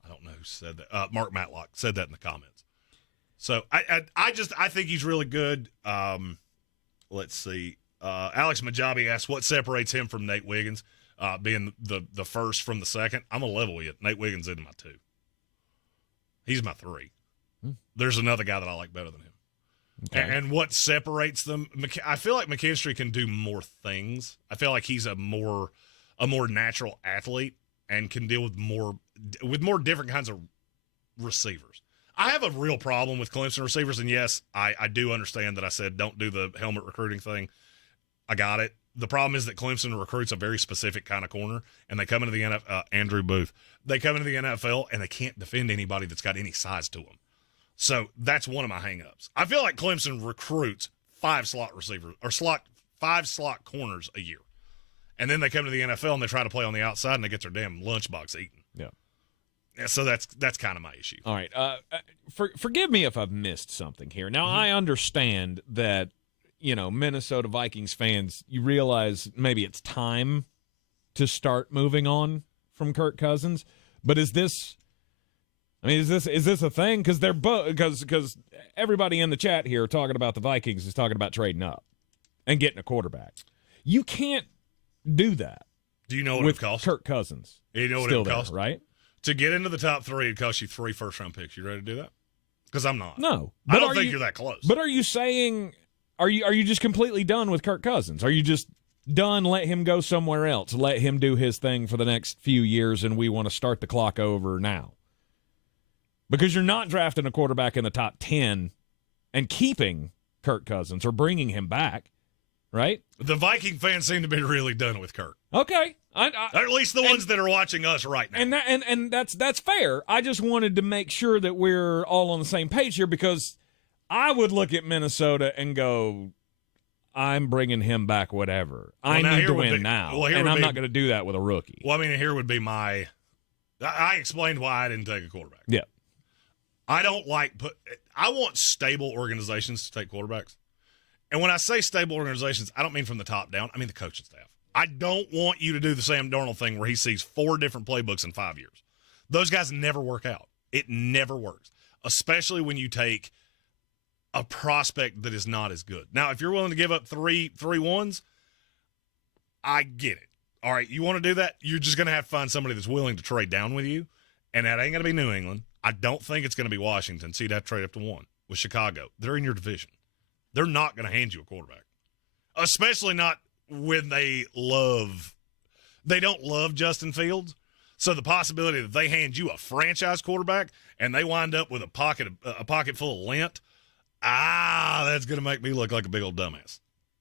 don't know who said that. Mark Matlock said that in the comments. So I think he's really good. Let's see. Alex Majabi asked what separates him from Nate Wiggins, being the first from the second. I'm going to level you. Nate Wiggins is my 2. He's my 3. There's another guy that I like better than him. Okay. And what separates them, I feel like McKinstry can do more things. I feel like he's a more natural athlete and can deal with more different kinds of receivers. I have a real problem with Clemson receivers, and yes, I do understand that I said don't do the helmet recruiting thing. I got it. The problem is that Clemson recruits a very specific kind of corner, and they come into the NFL, Andrew Booth. They come into the NFL, and they can't defend anybody that's got any size to them. So that's one of my hang-ups. I feel like Clemson recruits 5 slot receivers or 5 slot corners a year. And then they come to the NFL and they try to play on the outside and they get their damn lunchbox eaten. Yeah. So that's kind of my issue. All right. Forgive me if I've missed something here. Now, I understand that, Minnesota Vikings fans, you realize maybe it's time to start moving on from Kirk Cousins. But is this a thing? Because they're because everybody in the chat here talking about the Vikings is talking about trading up and getting a quarterback. You can't do that. Do you know what it costs? Kirk Cousins. You know what still it costs, right? To get into the top 3, it costs you 3 first-round picks. You ready to do that? Because I'm not. No, I don't think you're that close. But are you saying are you just completely done with Kirk Cousins? Are you just done? Let him go somewhere else. Let him do his thing for the next few years, and we want to start the clock over now. Because you're not drafting a quarterback in the top 10 and keeping Kirk Cousins or bringing him back, right? The Viking fans seem to be really done with Kirk. Okay. Or at least the ones that are watching us right now. And that's fair. I just wanted to make sure that we're all on the same page here because I would look at Minnesota and go, I'm bringing him back whatever. I need to win now. And I'm not going to do that with a rookie. Well, here would be I explained why I didn't take a quarterback. Yeah. I want stable organizations to take quarterbacks. And when I say stable organizations, I don't mean from the top down. I mean the coaching staff. I don't want you to do the Sam Darnold thing where he sees 4 different playbooks in 5 years. Those guys never work out. It never works, especially when you take a prospect that is not as good. Now, if you're willing to give up 3 ones, I get it. All right, you want to do that? You're just going to have to find somebody that's willing to trade down with you, and that ain't going to be New England. I don't think it's going to be Washington, so you'd have to trade up to 1 with Chicago. They're in your division. They're not going to hand you a quarterback, especially not when they don't love Justin Fields. So the possibility that they hand you a franchise quarterback and they wind up with a pocket full of lint, that's going to make me look like a big old dumbass.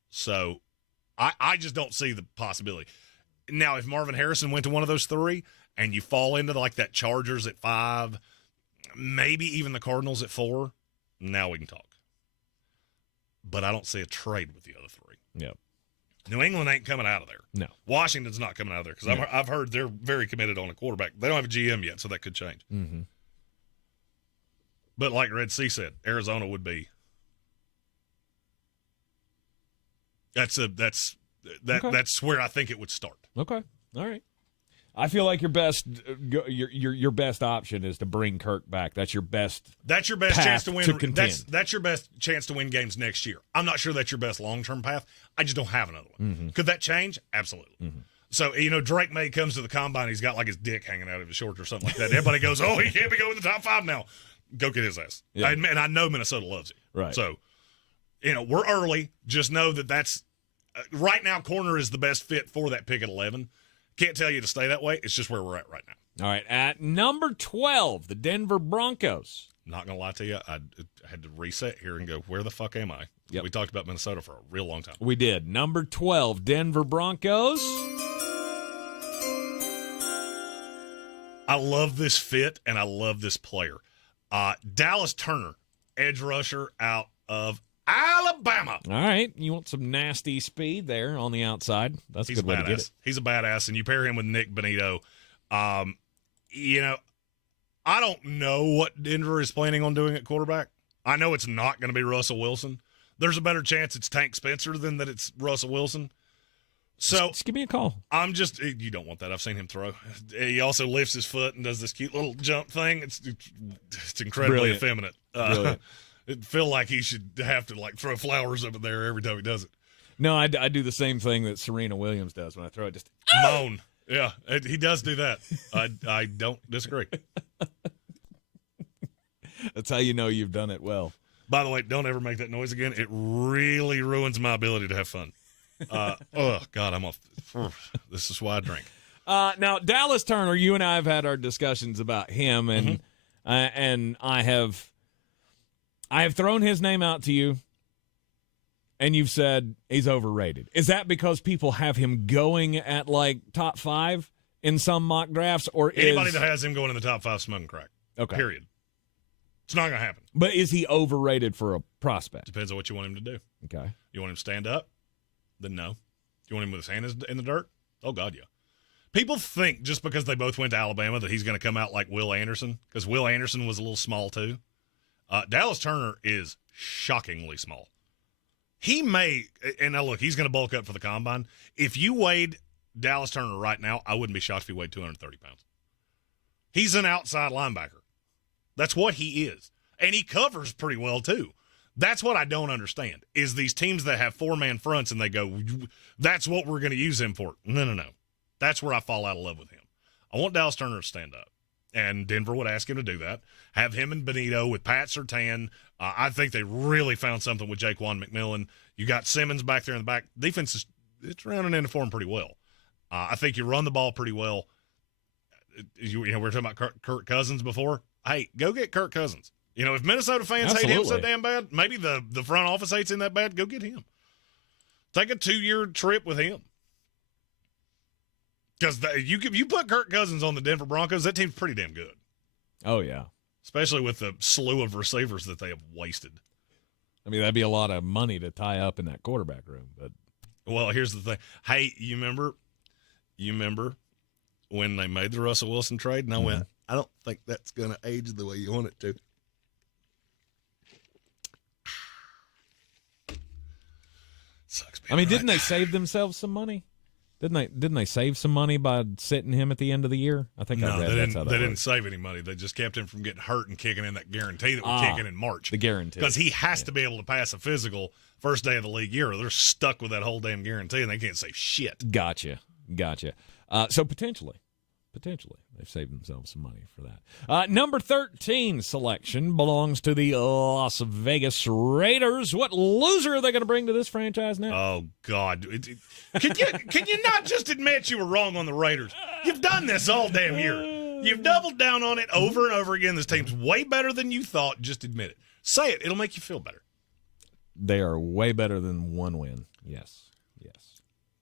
So I just don't see the possibility. Now, if Marvin Harrison went to one of those 3 and you fall into like that Chargers at 5, maybe even the Cardinals at 4, now we can talk. But I don't see a trade with the other 3. Yep. New England ain't coming out of there. No. Washington's not coming out of there because I've heard they're very committed on a quarterback. They don't have a GM yet, so that could change. Mm-hmm. But like Red C said, Arizona would be. That's where I think it would start. Okay. All right. I feel like your best option is to bring Kirk back. That's your best. That's your best chance to win. Contend. That's your best chance to win games next year. I'm not sure that's your best long-term path. I just don't have another one. Could that change? Absolutely. So, Drake Maye comes to the combine. He's got like his dick hanging out of his shorts or something like that. Everybody goes, "Oh, he can't be going in the top 5 now." Go get his ass. Yeah. And I know Minnesota loves him. Right. So, we're early. Just know that's right now. Corner is the best fit for that pick at 11. Can't tell you to stay that way. It's just where we're at right now. All right. At number 12, the Denver Broncos. Not going to lie to you. I had to reset here and go, where the fuck am I? Yep. We talked about Minnesota for a real long time. We did. Number 12, Denver Broncos. I love this fit, and I love this player. Dallas Turner, edge rusher out of Alabama. All right. You want some nasty speed there on the outside. That's a good way to get it. He's a badass, and you pair him with Nick Bonito. I don't know what Denver is planning on doing at quarterback. I know it's not going to be Russell Wilson. There's a better chance it's Tank Spencer than that it's Russell Wilson. So just give me a call. You don't want that. I've seen him throw. He also lifts his foot and does this cute little jump thing. It's incredibly effeminate. It feel like he should have to throw flowers up in there every time he does it. No, I do the same thing that Serena Williams does when I throw it. Just moan. Yeah, he does do that. I don't disagree. That's how you know you've done it well. By the way, don't ever make that noise again. It really ruins my ability to have fun. Oh, God, I'm off. This is why I drink. Now, Dallas Turner, you and I have had our discussions about him, and and I have thrown his name out to you, and you've said he's overrated. Is that because people have him going at top 5 in some mock drafts, or anybody that has him going in the top 5 smoking crack? Okay, period. It's not going to happen. But is he overrated for a prospect? Depends on what you want him to do. Okay. You want him to stand up? Then no. You want him with his hand in the dirt? Oh, God, yeah. People think just because they both went to Alabama that he's going to come out like Will Anderson, because Will Anderson was a little small too. Dallas Turner is shockingly small. He may, and now look, he's going to bulk up for the combine. If you weighed Dallas Turner right now, I wouldn't be shocked if he weighed 230 pounds. He's an outside linebacker. That's what he is. And he covers pretty well, too. That's what I don't understand, is these teams that have 4-man fronts and they go, that's what we're going to use him for. No. That's where I fall out of love with him. I want Dallas Turner to stand up. And Denver would ask him to do that. Have him and Benito with Pat Surtain. I think they really found something with Jaquan McMillan. You got Simmons back there in the back. Defense it's rounding into form pretty well. I think you run the ball pretty well. We were talking about Kirk Cousins before. Hey, go get Kirk Cousins. If Minnesota fans hate him so damn bad, maybe the front office hates him that bad, go get him. Take a 2-year trip with him. Because you put Kirk Cousins on the Denver Broncos, that team's pretty damn good. Oh, yeah. Especially with the slew of receivers that they have wasted. I mean, that'd be a lot of money to tie up in that quarterback room. But well, here's the thing. Hey, you remember when they made the Russell Wilson trade? And I went, I don't think that's going to age the way you want it to. Sucks. I mean, didn't they save themselves some money? Didn't they save some money by sitting him at the end of the year? I think I read that's how that they didn't save any money. They just kept him from getting hurt and kicking in that guarantee that would kick in March. The guarantee. Because he has to be able to pass a physical first day of the league year, or they're stuck with that whole damn guarantee, and they can't say shit. Gotcha. So potentially, they've saved themselves some money for that. Number 13 selection belongs to the Las Vegas Raiders. What loser are they going to bring to this franchise now? Oh, God. Can you not just admit you were wrong on the Raiders? You've done this all damn year. You've doubled down on it over and over again. This team's way better than you thought. Just admit it. Say it. It'll make you feel better. They are way better than one win. Yes.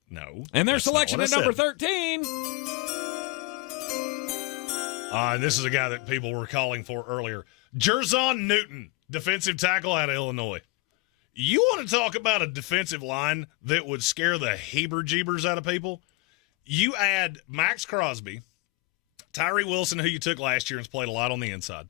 No. And their selection at number 13. And this is a guy that people were calling for earlier. Jerzon Newton, defensive tackle out of Illinois. You want to talk about a defensive line that would scare the heber-jeebers out of people? You add Max Crosby, Tyree Wilson, who you took last year and has played a lot on the inside,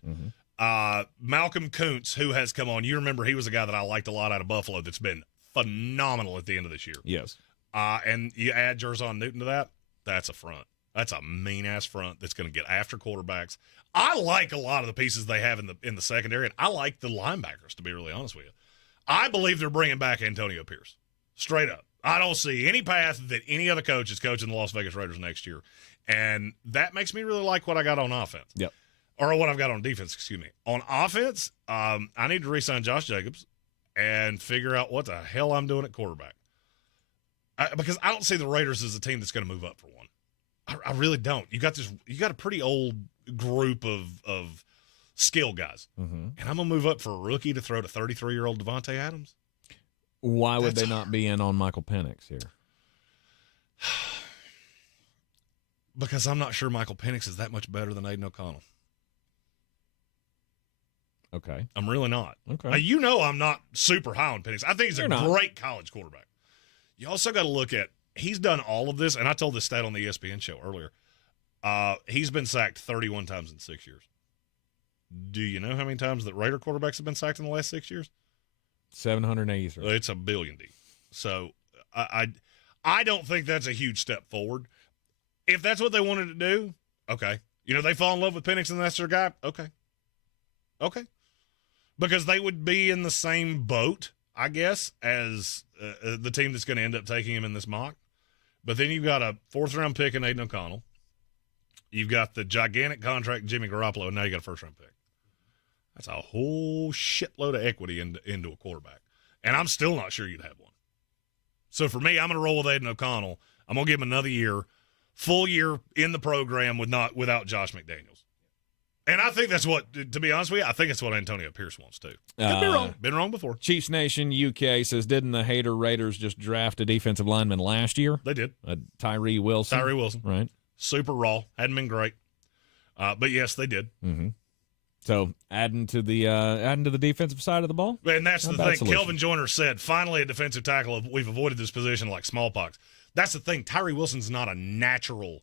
Malcolm Kuntz, who has come on. You remember he was a guy that I liked a lot out of Buffalo that's been phenomenal at the end of this year. Yes. And you add Jerzon Newton to that. That's a front. That's a mean-ass front that's going to get after quarterbacks. I like a lot of the pieces they have in the secondary, and I like the linebackers, to be really honest with you. I believe they're bringing back Antonio Pierce. Straight up. I don't see any path that any other coach is coaching the Las Vegas Raiders next year. And that makes me really like what I got on offense. Yep. Or what I've got on defense, excuse me. On offense, I need to re-sign Josh Jacobs and figure out what the hell I'm doing at quarterback. Because I don't see the Raiders as a team that's going to move up for one. I really don't. You got a pretty old group of skill guys. Mm-hmm. And I'm going to move up for a rookie to throw to 33-year-old Devontae Adams. Why would they not be in on Michael Penix here? Because I'm not sure Michael Penix is that much better than Aiden O'Connell. Okay. I'm really not. Okay. I'm not super high on Penix. I think he's a great college quarterback. You also got to look at, he's done all of this, and I told this stat on the ESPN show earlier. He's been sacked 31 times in 6 years. Do you know how many times that Raider quarterbacks have been sacked in the last 6 years? 783. It's a billion. So I don't think that's a huge step forward. If that's what they wanted to do, okay. They fall in love with Penix and that's their guy, okay. Because they would be in the same boat, I guess, as the team that's going to end up taking him in this mock. But then you've got a fourth-round pick in Aiden O'Connell. You've got the gigantic contract Jimmy Garoppolo, and now you got a first-round pick. That's a whole shitload of equity into a quarterback. And I'm still not sure you'd have one. So for me, I'm going to roll with Aiden O'Connell. I'm going to give him another year, full year in the program without Josh McDaniels. And I think that's what, to be honest with you, I think it's what Antonio Pierce wants too. Could be wrong. Been wrong before. Chiefs Nation UK says, didn't the hater Raiders just draft a defensive lineman last year? They did. Tyree Wilson. Right. Super raw. Hadn't been great. But yes, they did. Mm-hmm. So adding to the defensive side of the ball? And that's the thing. Solution. Kelvin Joyner said, finally a defensive tackle. We've avoided this position like smallpox. That's the thing. Tyree Wilson's not a natural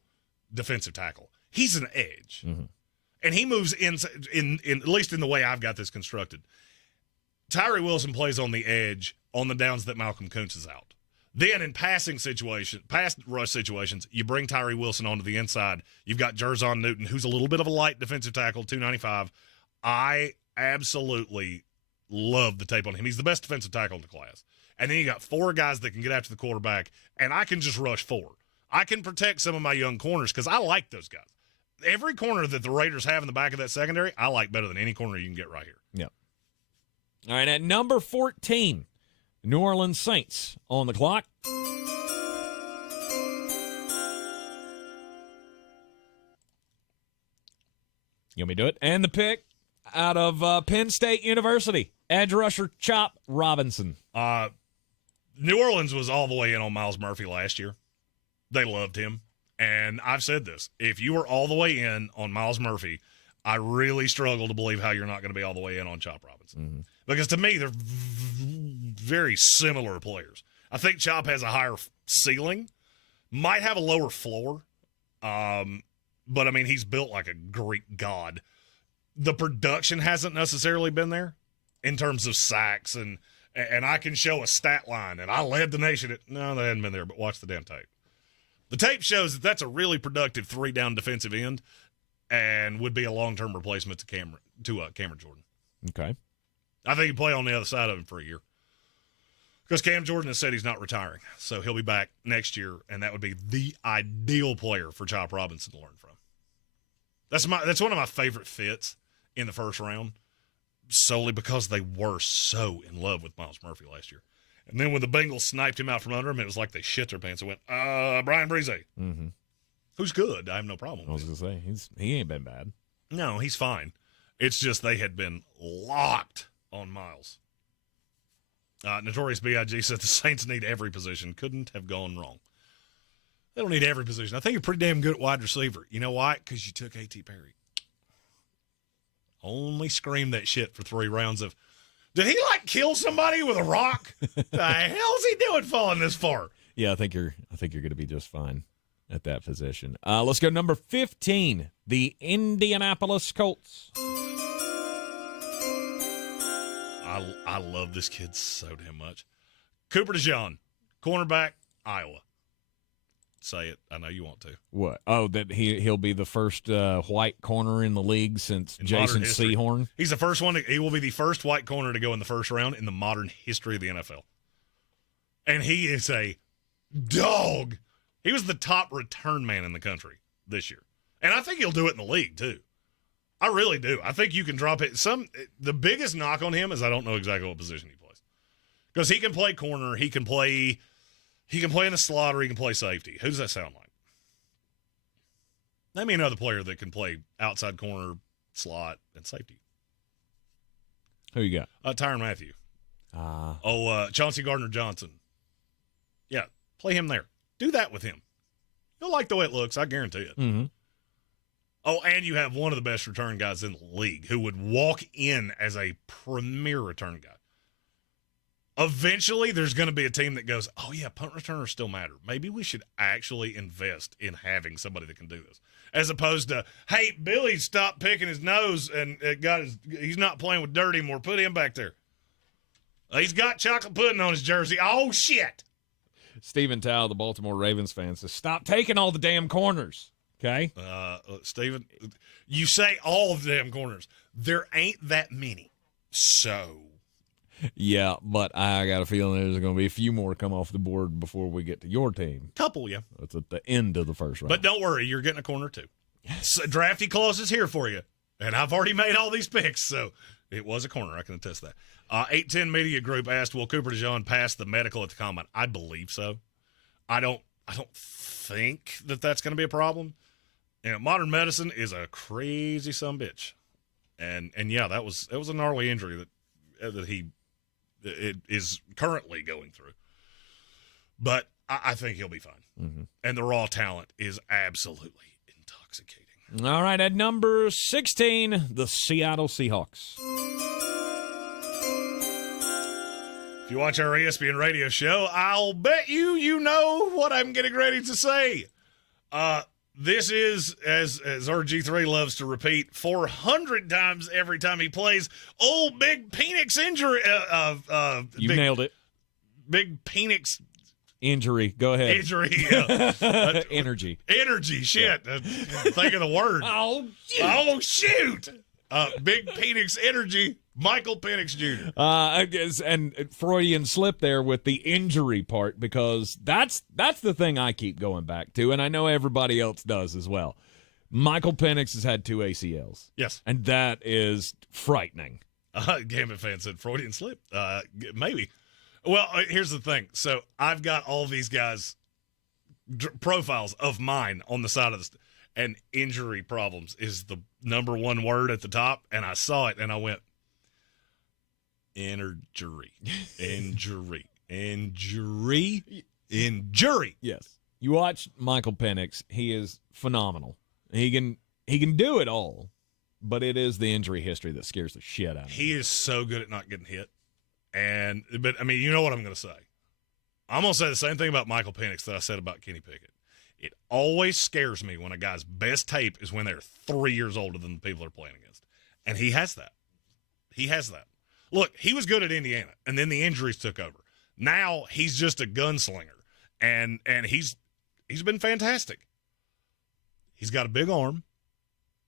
defensive tackle. He's an edge. Mm-hmm. And he moves in at least in the way I've got this constructed. Tyree Wilson plays on the edge on the downs that Malcolm Kuntz is out. Then in pass rush situations, you bring Tyree Wilson onto the inside. You've got Jerzon Newton, who's a little bit of a light defensive tackle, 295. I absolutely love the tape on him. He's the best defensive tackle in the class. And then you got four guys that can get after the quarterback, and I can just rush forward. I can protect some of my young corners because I like those guys. Every corner that the Raiders have in the back of that secondary, I like better than any corner you can get right here. Yep. All right, at number 14, New Orleans Saints on the clock. You want me to do it? And the pick out of Penn State University, edge rusher Chop Robinson. New Orleans was all the way in on Myles Murphy last year. They loved him. And I've said this. If you were all the way in on Myles Murphy, I really struggle to believe how you're not going to be all the way in on Chop Robinson. Mm-hmm. Because to me, they're very similar players. I think Chop has a higher ceiling, might have a lower floor. But, I mean, he's built like a Greek god. The production hasn't necessarily been there in terms of sacks. And I can show a stat line. And I led the nation. No, they hadn't been there, but watch the damn tape. The tape shows that that's a really productive three-down defensive end and would be a long-term replacement to Cameron Jordan. Okay. I think he'd play on the other side of him for a year. Because Cam Jordan has said he's not retiring. So he'll be back next year, and that would be the ideal player for Chop Robinson to learn from. That's one of my favorite fits in the first round, solely because they were so in love with Myles Murphy last year. And then when the Bengals sniped him out from under him, it was like they shit their pants and went, Brian Breeze. Mm-hmm. Who's good. I have no problem with I was going to say, he ain't been bad. No, he's fine. It's just they had been locked on Myles. Notorious B.I.G. said the Saints need every position. Couldn't have gone wrong. They don't need every position. I think you're pretty damn good at wide receiver. You know why? Because you took A.T. Perry. Only screamed that shit for 3 rounds of, did he kill somebody with a rock? The hell's he doing falling this far? Yeah, I think you're going to be just fine at that position. Let's go number 15, the Indianapolis Colts. I love this kid so damn much. Cooper DeJean, cornerback, Iowa. say it. I know you want to. What? Oh, that he'll be the first white corner in the league since In Jason modern history. Sehorn. He's the first one. He will be the first white corner to go in the first round in the modern history of the NFL. And he is a dog. He was the top return man in the country this year. And I think he'll do it in the league, too. I really do. I think you can drop it. The biggest knock on him is I don't know exactly what position he plays. Because he can play corner, he can play in the slot, or he can play safety. Who does that sound like? Name me another player that can play outside corner, slot, and safety. Who you got? Tyrann Mathieu. Ah. Chauncey Gardner-Johnson. Yeah, play him there. Do that with him. You'll like the way it looks, I guarantee it. Mm-hmm. Oh, and you have one of the best return guys in the league who would walk in as a premier return guy. Eventually, there's going to be a team that goes, oh, yeah, punt returners still matter. Maybe we should actually invest in having somebody that can do this. As opposed to, hey, Billy stopped picking his nose and he's not playing with dirt anymore. Put him back there. He's got chocolate pudding on his jersey. Oh, shit. Stephen Tao, the Baltimore Ravens fan, says, stop taking all the damn corners. Okay? Stephen, you say all of the damn corners. There ain't that many. So. Yeah, but I got a feeling there's going to be a few more come off the board before we get to your team. Couple, yeah. That's at the end of the first round. But don't worry, you're getting a corner too. So Drafty Claus is here for you. And I've already made all these picks, so it was a corner. I can attest that. 810 Media Group asked, will Cooper DeJean pass the medical at the combine? I believe so. I don't think that that's going to be a problem. You know, modern medicine is a crazy sumbitch. And yeah, that was a gnarly injury that he is currently going through. But I think he'll be fine. Mm-hmm. And the raw talent is absolutely intoxicating. All right, at number 16, the Seattle Seahawks. If you watch our ESPN radio show, I'll bet you know what I'm getting ready to say. This is, as RG3 loves to repeat 400 times every time he plays, old Big Penix injury. Nailed it. Big Penix Injury. Go ahead. injury. Energy. Energy. Shit. Think of the word. Oh, shoot. Big Penix energy. Michael Penix Jr. I guess, and Freudian slip there with the injury part, because that's the thing I keep going back to, and I know everybody else does as well. Michael Penix has had 2 ACLs. Yes. And that is frightening. Gambit fan said Freudian slip. Maybe. Well, here's the thing. So I've got all these guys' profiles of mine on the side of this, and injury problems is the number one word at the top, and I saw it, and I went, Injury. Yes. You watch Michael Penix, he is phenomenal. He can do it all, but it is the injury history that scares the shit out of him. He is so good at not getting hit. But I mean, you know what I'm going to say. I'm going to say the same thing about Michael Penix that I said about Kenny Pickett. It always scares me when a guy's best tape is when they're 3 years older than the people they're playing against. And he has that. Look, he was good at Indiana, and then the injuries took over. Now he's just a gunslinger, and he's been fantastic. He's got a big arm.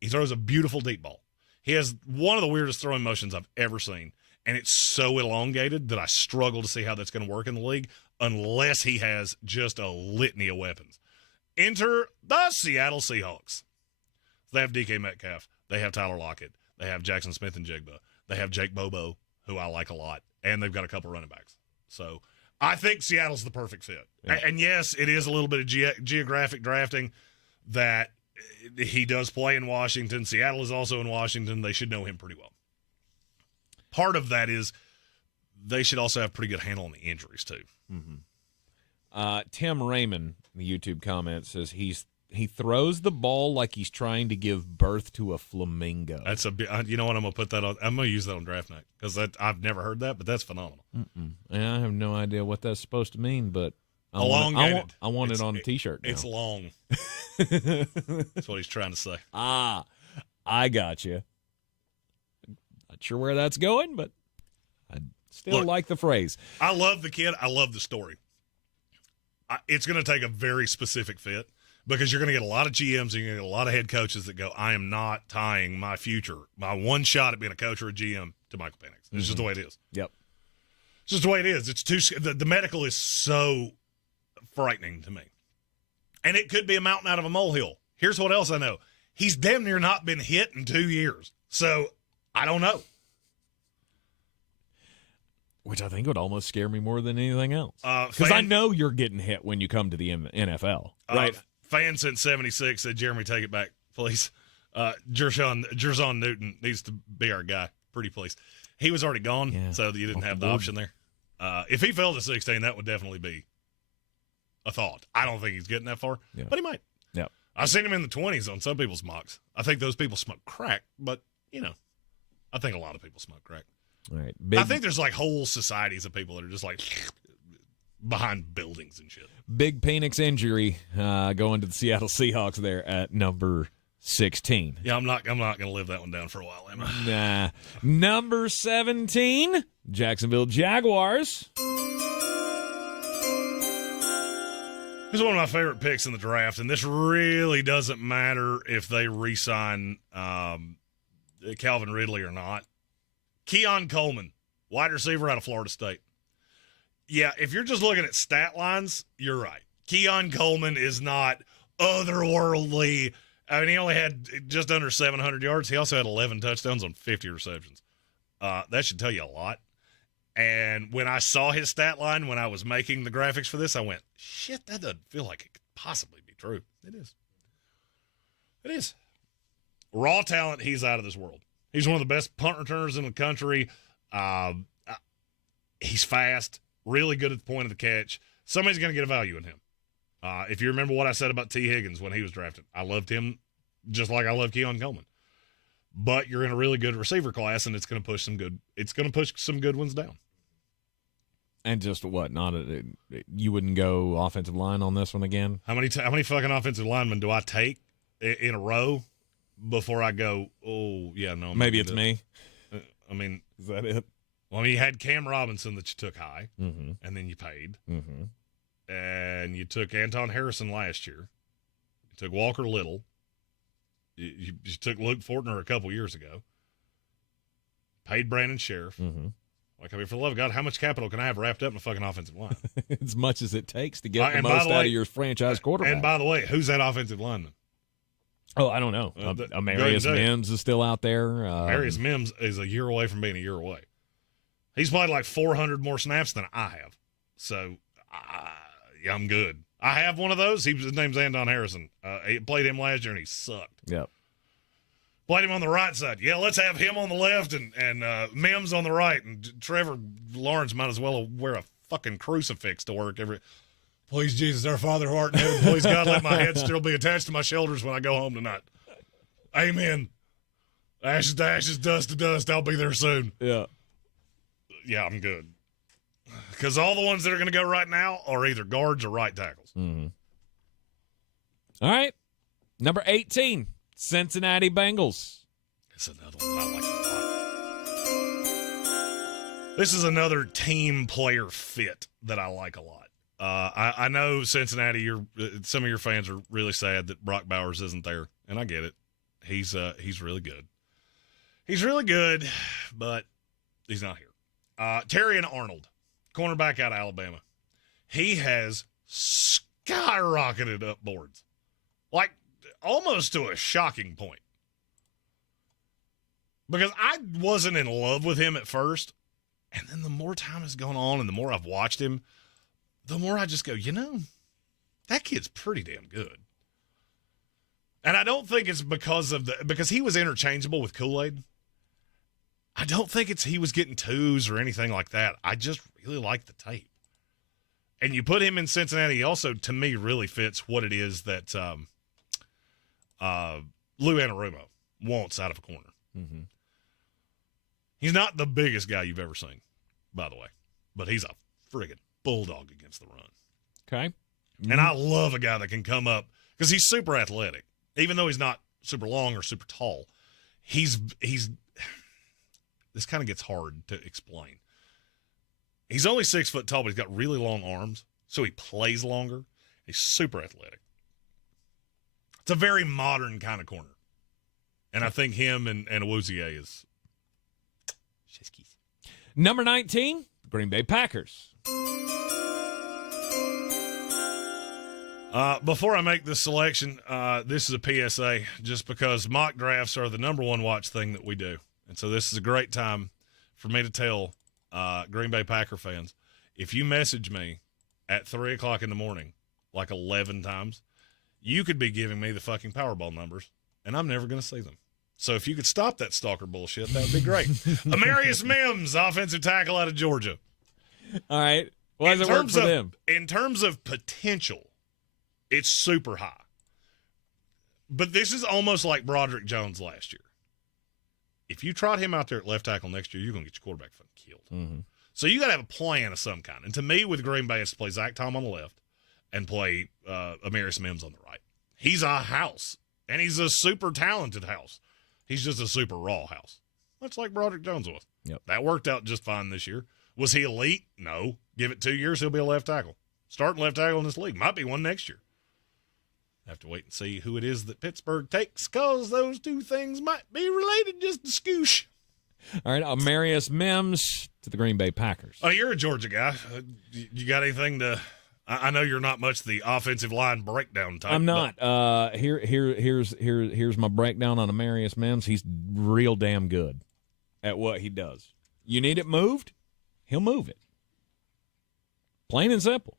He throws a beautiful deep ball. He has one of the weirdest throwing motions I've ever seen, and it's so elongated that I struggle to see how that's going to work in the league unless he has just a litany of weapons. Enter the Seattle Seahawks. They have DK Metcalf. They have Tyler Lockett. They have Jackson Smith and Jigba. They have Jake Bobo, who I like a lot, and they've got a couple running backs. So I think Seattle's the perfect fit. Yeah. And yes, it is a little bit of geographic drafting that he does play in Washington. Seattle is also in Washington. They should know him pretty well. Part of that is they should also have a pretty good handle on the injuries, too. Mm-hmm. Tim Raymond, the YouTube comment, says he throws the ball like he's trying to give birth to a flamingo. That's you know what? I'm going to put that on. I'm going to use that on draft night because I've never heard that, but that's phenomenal. And I have no idea what that's supposed to mean, but I want it on a T-shirt now. It's long. That's what he's trying to say. I got you. Not sure where that's going, but I still like the phrase. I love the kid. I love the story. It's going to take a very specific fit because you're going to get a lot of GMs and you're going to get a lot of head coaches that go, I am not tying my future, my one shot at being a coach or a GM to Michael Penix. It's just the way it is. Yep. It's just the way it is. It's the medical is so frightening to me. And it could be a mountain out of a molehill. Here's what else I know. He's damn near not been hit in 2 years. So I don't know. Which I think would almost scare me more than anything else. Because I know you're getting hit when you come to the NFL. Right. Fan since 76 said, Jeremy, take it back, please. Jerzon Newton needs to be our guy. Pretty please. He was already gone, so you didn't have the option there. If he fell to 16, that would definitely be a thought. I don't think he's getting that far, but he might. Yeah. I've seen him in the 20s on some people's mocks. I think those people smoke crack, but, I think a lot of people smoke crack. All right. I think there's like whole societies of people that are just like behind buildings and shit. Big Penix injury going to the Seattle Seahawks there at number 16. Yeah, I'm not going to live that one down for a while, am I? Nah. Number 17, Jacksonville Jaguars. This is one of my favorite picks in the draft, and this really doesn't matter if they re-sign Calvin Ridley or not. Keon Coleman, wide receiver out of Florida State. Yeah, if you're just looking at stat lines, you're right. Keon Coleman is not otherworldly. I mean, he only had just under 700 yards. He also had 11 touchdowns on 50 receptions. That should tell you a lot. And when I saw his stat line when I was making the graphics for this, I went, shit, that doesn't feel like it could possibly be true. It is. It is. Raw talent, he's out of this world. He's one of the best punt returners in the country. He's fast, really good at the point of the catch. Somebody's going to get a value in him. If you remember what I said about T. Higgins when he was drafted, I loved him just like I love Keon Coleman. But you're in a really good receiver class, and it's going to push some good. It's going to push some good ones down. And just what? You wouldn't go offensive line on this one again? How many fucking offensive linemen do I take in a row before I go? Oh yeah, no. Maybe it's me. I mean, is that it? Well, I mean, you had Cam Robinson that you took high, and then you paid, and you took Anton Harrison last year. You took Walker Little. You took Luke Fortner a couple years ago. Paid Brandon Sheriff. Like, I mean, for the love of God, how much capital can I have wrapped up in a fucking offensive line? As much as it takes to get the most out of your franchise quarterback. And by the way, who's that offensive lineman? Oh, I don't know. Amarius Mims is still out there. Amarius Mims is a year away from being a year away. He's played like 400 more snaps than I have. So, yeah, I'm good. I have one of those. His name's Anton Harrison. He played him last year, and he sucked. Yep. Played him on the right side. Yeah, let's have him on the left and Mims on the right. And Trevor Lawrence might as well wear a fucking crucifix to work every. Please, Jesus, our Father who art in heaven, please, God, let my head still be attached to my shoulders when I go home tonight. Amen. Ashes to ashes, dust to dust. I'll be there soon. Yeah. Yeah, I'm good. Because all the ones that are going to go right now are either guards or right tackles. All right. Number 18, Cincinnati Bengals. It's another one I like a lot. This is another team player fit that I like a lot. I know Cincinnati, some of your fans are really sad that Brock Bowers isn't there, and I get it. He's really good. He's really good, but he's not here. Terrion Arnold, cornerback out of Alabama. He has skyrocketed up boards, like almost to a shocking point. Because I wasn't in love with him at first, and then the more time has gone on and the more I've watched him, the more I just go, that kid's pretty damn good. And I don't think it's because he was interchangeable with Kool-Aid. I don't think he was getting twos or anything like that. I just really like the tape. And you put him in Cincinnati, he also, to me, really fits what it is that Lou Anarumo wants out of a corner. He's not the biggest guy you've ever seen, by the way. But he's a friggin' bulldog against the run. Okay. And I love a guy that can come up, because he's super athletic. Even though he's not super long or super tall, he's this kind of gets hard to explain. He's only 6 foot tall, but he's got really long arms. so he plays longer. He's super athletic. It's a very modern kind of corner. And I think him and Awuzie is Shiskies. Number 19, Green Bay Packers. Before I make this selection, this is a PSA, just because mock drafts are the number one watch thing that we do. And so this is a great time for me to tell Green Bay Packer fans, if you message me at 3 o'clock in the morning, like 11 times, you could be giving me the fucking Powerball numbers, and I'm never going to see them. So if you could stop that stalker bullshit, that would be great. Amarius Mims, offensive tackle out of Georgia. All right. Why does it work for them? In terms of potential, it's super high. But this is almost like Broderick Jones last year. If you trot him out there at left tackle next year, you're going to get your quarterback fucking killed. Mm-hmm. So you got to have a plan of some kind. And to me, with Green Bay, it's to play Zach Tom on the left and play Amarius Mims on the right. He's a house, and he's a super talented house. He's just a super raw house, much like Broderick Jones was. Yep. That worked out just fine this year. Was he elite? No. Give it 2 years, he'll be a left tackle. Starting left tackle in this league. Might be one next year. Have to wait and see who it is that Pittsburgh takes, because those two things might be related just a scoosh. All right, Amarius Mims to the Green Bay Packers. Oh, you're a Georgia guy. You got anything to – I know you're not much the offensive line breakdown type. I'm not. Here's my breakdown on Amarius Mims. He's real damn good at what he does. You need it moved, he'll move it. Plain and simple.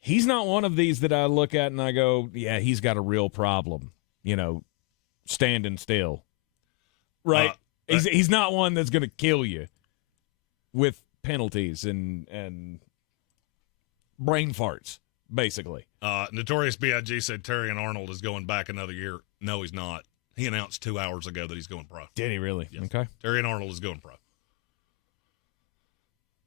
He's not one of these that I look at and I go, yeah, he's got a real problem, standing still. Right? He's not one that's going to kill you with penalties and brain farts, basically. Notorious B.I.G. said Terrion Arnold is going back another year. No, he's not. He announced 2 hours ago that he's going pro. Did he really? Yes. Okay. Terrion Arnold is going pro.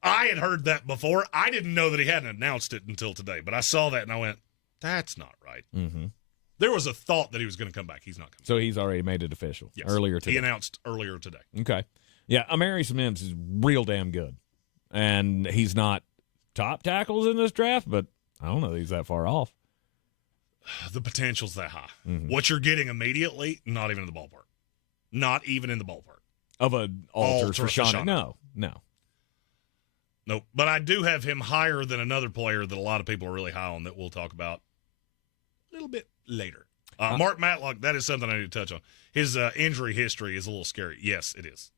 I had heard that before. I didn't know that he hadn't announced it until today, but I saw that and I went, that's not right. Mm-hmm. There was a thought that he was going to come back. He's not coming back. So he's already made it official earlier today. He announced earlier today. Okay. Yeah, Amarius Mims is real damn good. And he's not top tackles in this draft, but I don't know that he's that far off. The potential's that high. Mm-hmm. What you're getting immediately, not even in the ballpark. Not even in the ballpark. Of an alter for Shauna. No. Nope. But I do have him higher than another player that a lot of people are really high on that we'll talk about a little bit later. Mark Matlock, that is something I need to touch on. His injury history is a little scary. Yes, it is.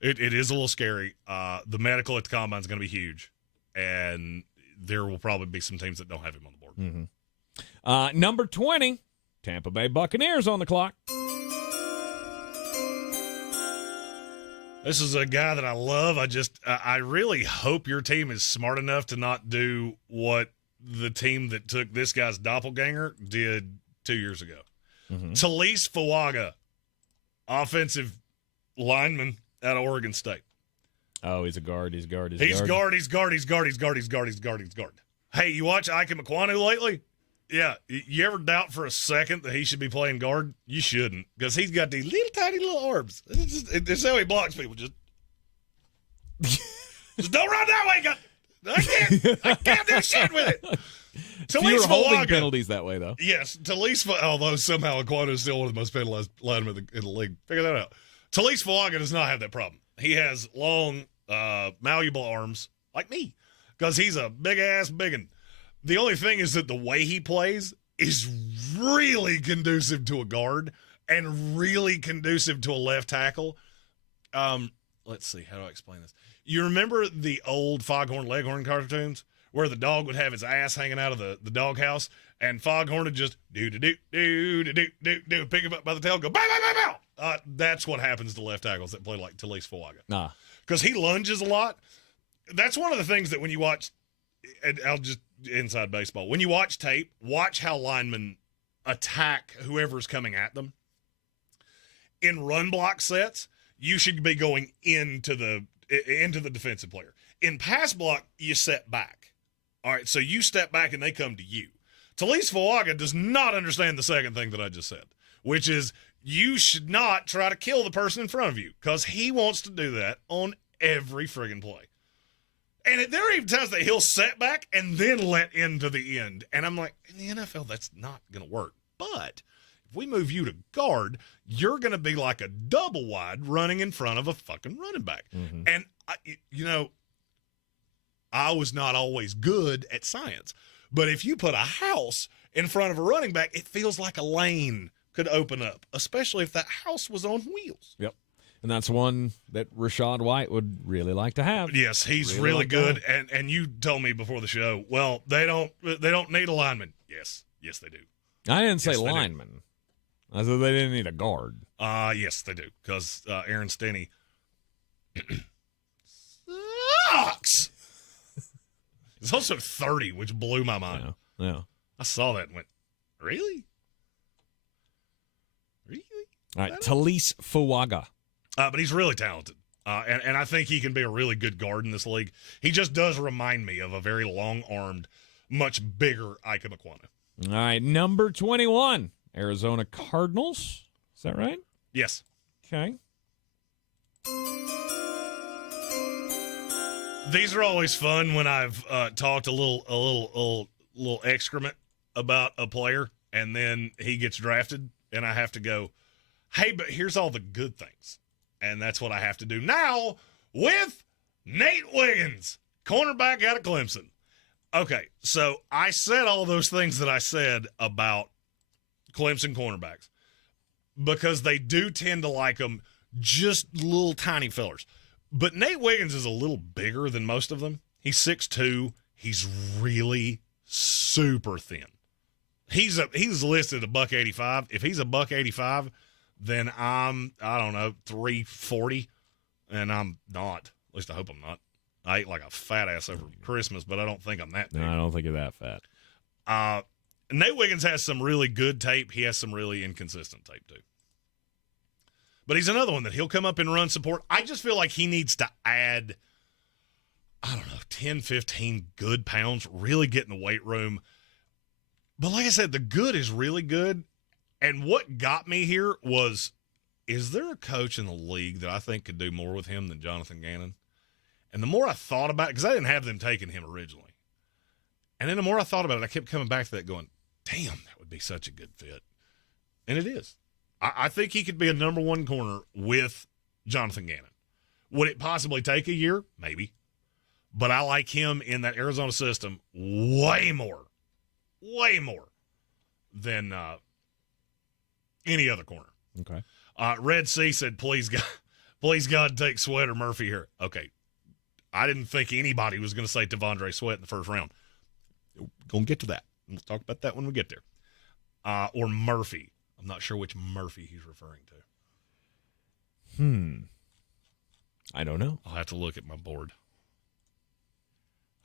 It is a little scary. The medical at the combine is going to be huge, and there will probably be some teams that don't have him on the board. Mm-hmm. Number 20, Tampa Bay Buccaneers on the clock. This is a guy that I love. I really hope your team is smart enough to not do what the team that took this guy's doppelganger did 2 years ago. Mm-hmm. Talise Fuaga, offensive lineman out of Oregon State. Oh, he's a guard. He's guard. He's guard. Hey, you watch Ike McQuanu lately? Yeah. You ever doubt for a second that he should be playing guard? You shouldn't, because he's got these little tiny little arms. It's how he blocks people. Just don't run that way. I can't do shit with it. Fewer holding penalties that way, though. Yes. Although somehow Aquanu is still one of the most penalized linemen in the league. Figure that out. Talise Fuaga does not have that problem. He has long, malleable arms, like me, because he's a big-ass biggin. The only thing is that the way he plays is really conducive to a guard and really conducive to a left tackle. Let's see. How do I explain this? You remember the old Foghorn Leghorn cartoons where the dog would have his ass hanging out of the doghouse and Foghorn would just do, pick him up by the tail and go, bow, bow, bow, bow. That's what happens to left tackles that play like Talise Fuaga. Because he lunges a lot. That's one of the things that when you watch, and I'll just inside baseball, when you watch tape, watch how linemen attack whoever's coming at them. In run block sets, you should be going into the defensive player. In pass block, you set back. All right, so you step back and they come to you. Talise Fuaga does not understand the second thing that I just said, which is you should not try to kill the person in front of you, because he wants to do that on every friggin' play. And there are even times that he'll set back and then let into the end. And I'm like, in the NFL, that's not going to work. But if we move you to guard, you're going to be like a double wide running in front of a fucking running back. Mm-hmm. And, I was not always good at science. But if you put a house in front of a running back, it feels like a lane could open up, especially if that house was on wheels. Yep. And that's one that Rachaad White would really like to have. Yes, he's really good. And you told me before the show, well, they don't need a lineman. Yes, they do. I didn't say lineman. I said they didn't need a guard. Yes, they do, because Aaron Stinney sucks. He's also 30, which blew my mind. Yeah. I saw that and went, really? Really? All right, Talise Fuaga. But he's really talented, and I think he can be a really good guard in this league. He just does remind me of a very long-armed, much bigger Ike Makwana. All right, number 21, Arizona Cardinals. Is that right? Yes. Okay. These are always fun when I've talked a little excrement about a player, and then he gets drafted, and I have to go, hey, but here's all the good things. And that's what I have to do now with Nate Wiggins, cornerback out of Clemson. Okay, so I said all those things that I said about Clemson cornerbacks because they do tend to like them, just little tiny fellers. But Nate Wiggins is a little bigger than most of them. He's 6'2". He's really super thin. He's listed a $185. If he's a $185, then I don't know, 340, and I'm not. At least I hope I'm not. I ate like a fat ass over Christmas, but I don't think I'm that big. No, I don't think you're that fat. Nate Wiggins has some really good tape. He has some really inconsistent tape, too. But he's another one that he'll come up and run support. I just feel like he needs to add, 10, 15 good pounds, really get in the weight room. But like I said, the good is really good. And what got me here was, is there a coach in the league that I think could do more with him than Jonathan Gannon? And the more I thought about it, because I didn't have them taking him originally. And then the more I thought about it, I kept coming back to that going, damn, that would be such a good fit. And it is. I think he could be a number one corner with Jonathan Gannon. Would it possibly take a year? Maybe. But I like him in that Arizona system way more than any other corner. Okay. Red C said, please God, take Sweat or Murphy here. Okay. I didn't think anybody was going to say Devondre Sweat in the first round. Going to get to that. We'll talk about that when we get there. Or Murphy. I'm not sure which Murphy he's referring to. I don't know. I'll have to look at my board.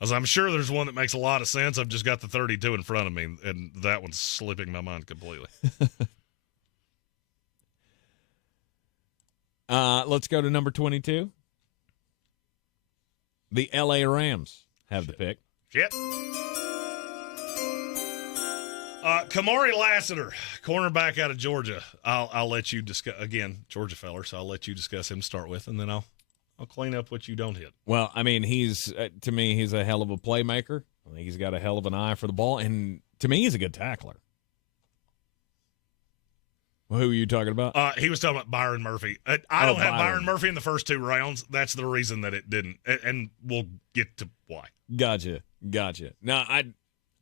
As I'm sure there's one that makes a lot of sense. I've just got the 32 in front of me, and that one's slipping my mind completely. Let's go to number 22. The L.A. Rams have the pick. Shit. Kamari Lassiter, cornerback out of Georgia. I'll let you discuss, again, Georgia feller, so I'll let you discuss him to start with, and then I'll clean up what you don't hit. Well, I mean, he's to me, he's a hell of a playmaker. I think he's got a hell of an eye for the ball, and to me, he's a good tackler. Well, who are you talking about? He was talking about Byron Murphy. I don't have Byron Murphy in the first two rounds. That's the reason that it didn't, and we'll get to why. Gotcha. Now,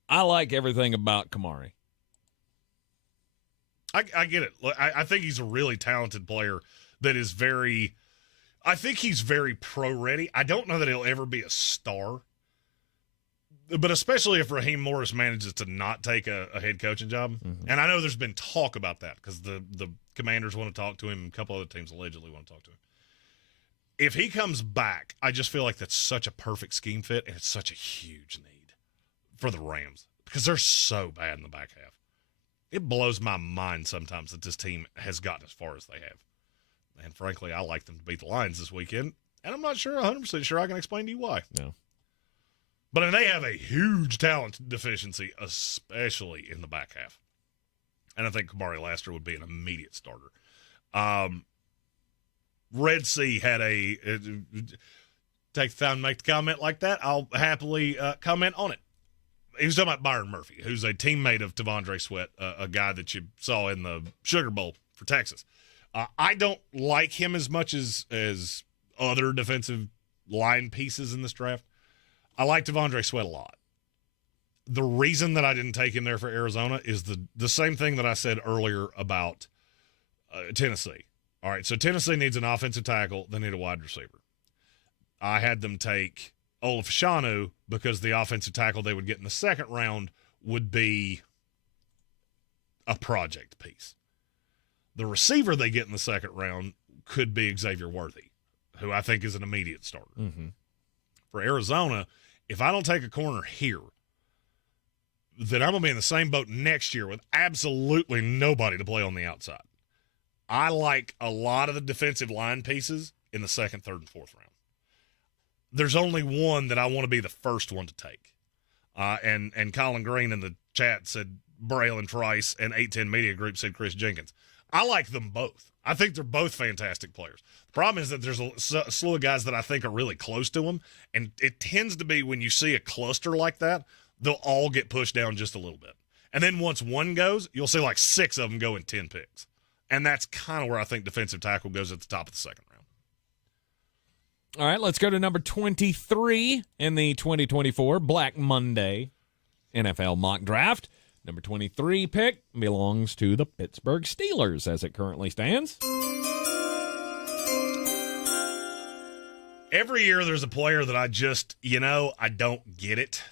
I like everything about Kamari. I get it. I think he's a really talented player that is very – I think he's very pro-ready. I don't know that he'll ever be a star, but especially if Raheem Morris manages to not take a head coaching job. Mm-hmm. And I know there's been talk about that because the Commanders want to talk to him. A couple other teams allegedly want to talk to him. If he comes back, I just feel like that's such a perfect scheme fit, and it's such a huge need for the Rams because they're so bad in the back half. It blows my mind sometimes that this team has gotten as far as they have. And frankly, I like them to beat the Lions this weekend, and I'm not sure 100% sure I can explain to you why. No. But they have a huge talent deficiency, especially in the back half. And I think Kamari Lassiter would be an immediate starter. Red Sea had take the time to make the comment like that, I'll happily comment on it. He was talking about Byron Murphy, who's a teammate of T'Vondre Sweat, a guy that you saw in the Sugar Bowl for Texas. I don't like him as much as other defensive line pieces in this draft. I like T'Vondre Sweat a lot. The reason that I didn't take him there for Arizona is the same thing that I said earlier about Tennessee. All right, so Tennessee needs an offensive tackle. They need a wide receiver. I had them take Olafashanu because the offensive tackle they would get in the second round would be a project piece. The receiver they get in the second round could be Xavier Worthy, who I think is an immediate starter. Mm-hmm. For Arizona, if I don't take a corner here, then I'm going to be in the same boat next year with absolutely nobody to play on the outside. I like a lot of the defensive line pieces in the second, third, and fourth round. There's only one that I want to be the first one to take. And Colin Green in the chat said Braylon Trice, and 810 Media Group said Chris Jenkins. I like them both. I think they're both fantastic players. The problem is that there's a slew of guys that I think are really close to them, and it tends to be when you see a cluster like that, they'll all get pushed down just a little bit. And then once one goes, you'll see like 6 of them go in 10 picks. And that's kind of where I think defensive tackle goes at the top of the second round. All right, let's go to number 23 in the 2024 Black Monday NFL mock draft. Number 23 pick belongs to the Pittsburgh Steelers as it currently stands. Every year there's a player that I just, I don't get it.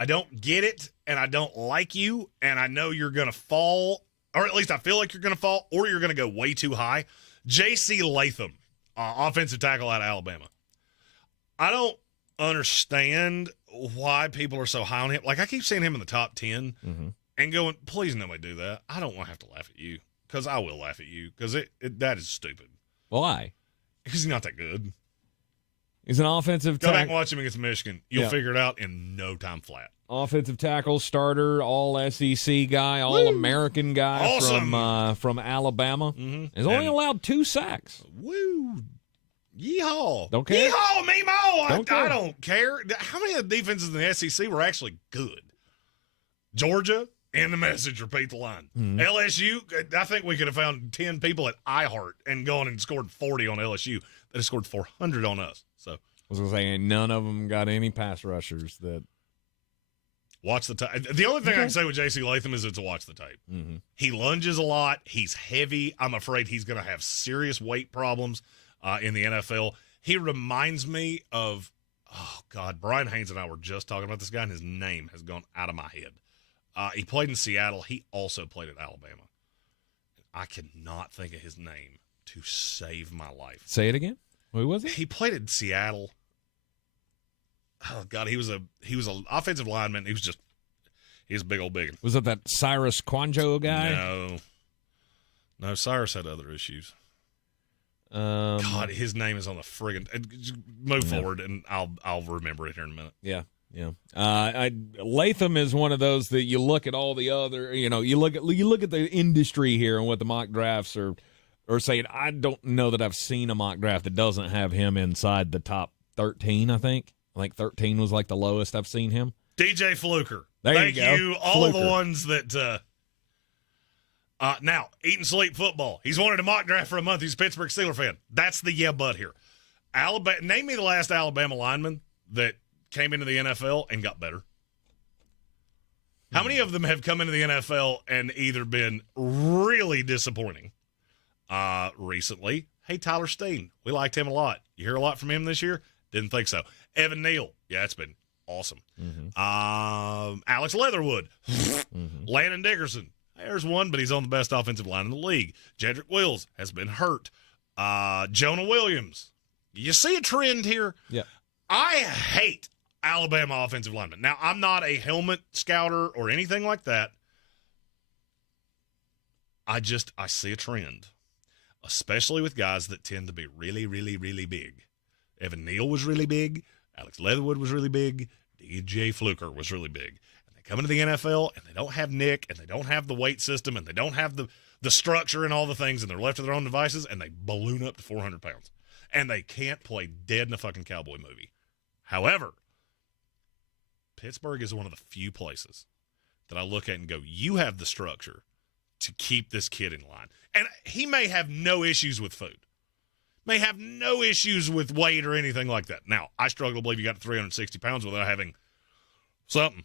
I don't get it, and I don't like you, and I know you're going to fall, or at least I feel like you're going to fall, or you're going to go way too high. J.C. Latham, offensive tackle out of Alabama. I don't understand why people are so high on him. Like, I keep seeing him in the top 10 and going, please nobody do that. I don't want to have to laugh at you, because I will laugh at you, because that is stupid. Why? Because he's not that good. He's an offensive Go back tackle. and watch him against Michigan. You'll figure it out in no time flat. Offensive tackle, starter, all SEC guy, all American guy from Alabama. Mm-hmm. He's only allowed 2 sacks. Woo! Yeehaw! Don't care. Yeehaw, Mimo! Don't care. I don't care. How many of the defenses in the SEC were actually good? Georgia and the Message repeat the line. Mm-hmm. LSU, I think we could have found 10 people at iHeart and gone and scored 40 on LSU. That have scored 400 on us. So I was going to say, none of them got any pass rushers that. Watch the tape. The only thing I can say with J.C. Latham is it's a watch the tape. Mm-hmm. He lunges a lot. He's heavy. I'm afraid he's going to have serious weight problems in the NFL. He reminds me of, Brian Haynes and I were just talking about this guy, and his name has gone out of my head. He played in Seattle. He also played at Alabama. I cannot think of his name to save my life. Say it again. Who was it? He played in Seattle. Oh God, he was an offensive lineman. He was a big old biggin. Was it that Cyrus Quanjo guy? No, Cyrus had other issues. God, his name is on the friggin'. Move forward, and I'll remember it here in a minute. Yeah. Latham is one of those that you look at all the other. You look at the industry here and what the mock drafts are saying. I don't know that I've seen a mock draft that doesn't have him inside the top 13. I think 13 was like the lowest I've seen him. DJ Fluker. Thank you. All of the ones that. Now, Eat and Sleep Football. He's wanted a mock draft for a month. He's a Pittsburgh Steelers fan. That's the but here. Alabama. Name me the last Alabama lineman that came into the NFL and got better. How many of them have come into the NFL and either been really disappointing recently? Hey, Tyler Steen. We liked him a lot. You hear a lot from him this year? Didn't think so. Evan Neal. Yeah, it's been awesome. Mm-hmm. Alex Leatherwood. Landon Dickerson. There's one, but he's on the best offensive line in the league. Jedrick Wills has been hurt. Jonah Williams. You see a trend here? Yeah. I hate Alabama offensive linemen. Now, I'm not a helmet scouter or anything like that. I see a trend, especially with guys that tend to be really, really, really big. Evan Neal was really big. Alex Leatherwood was really big. DJ Fluker was really big. Come into the NFL, and they don't have Nick, and they don't have the weight system, and they don't have the structure and all the things, and they're left to their own devices, and they balloon up to 400 pounds. And they can't play dead in a fucking cowboy movie. However, Pittsburgh is one of the few places that I look at and go, you have the structure to keep this kid in line. And he may have no issues with food, may have no issues with weight or anything like that. Now, I struggle to believe you got to 360 pounds without having something.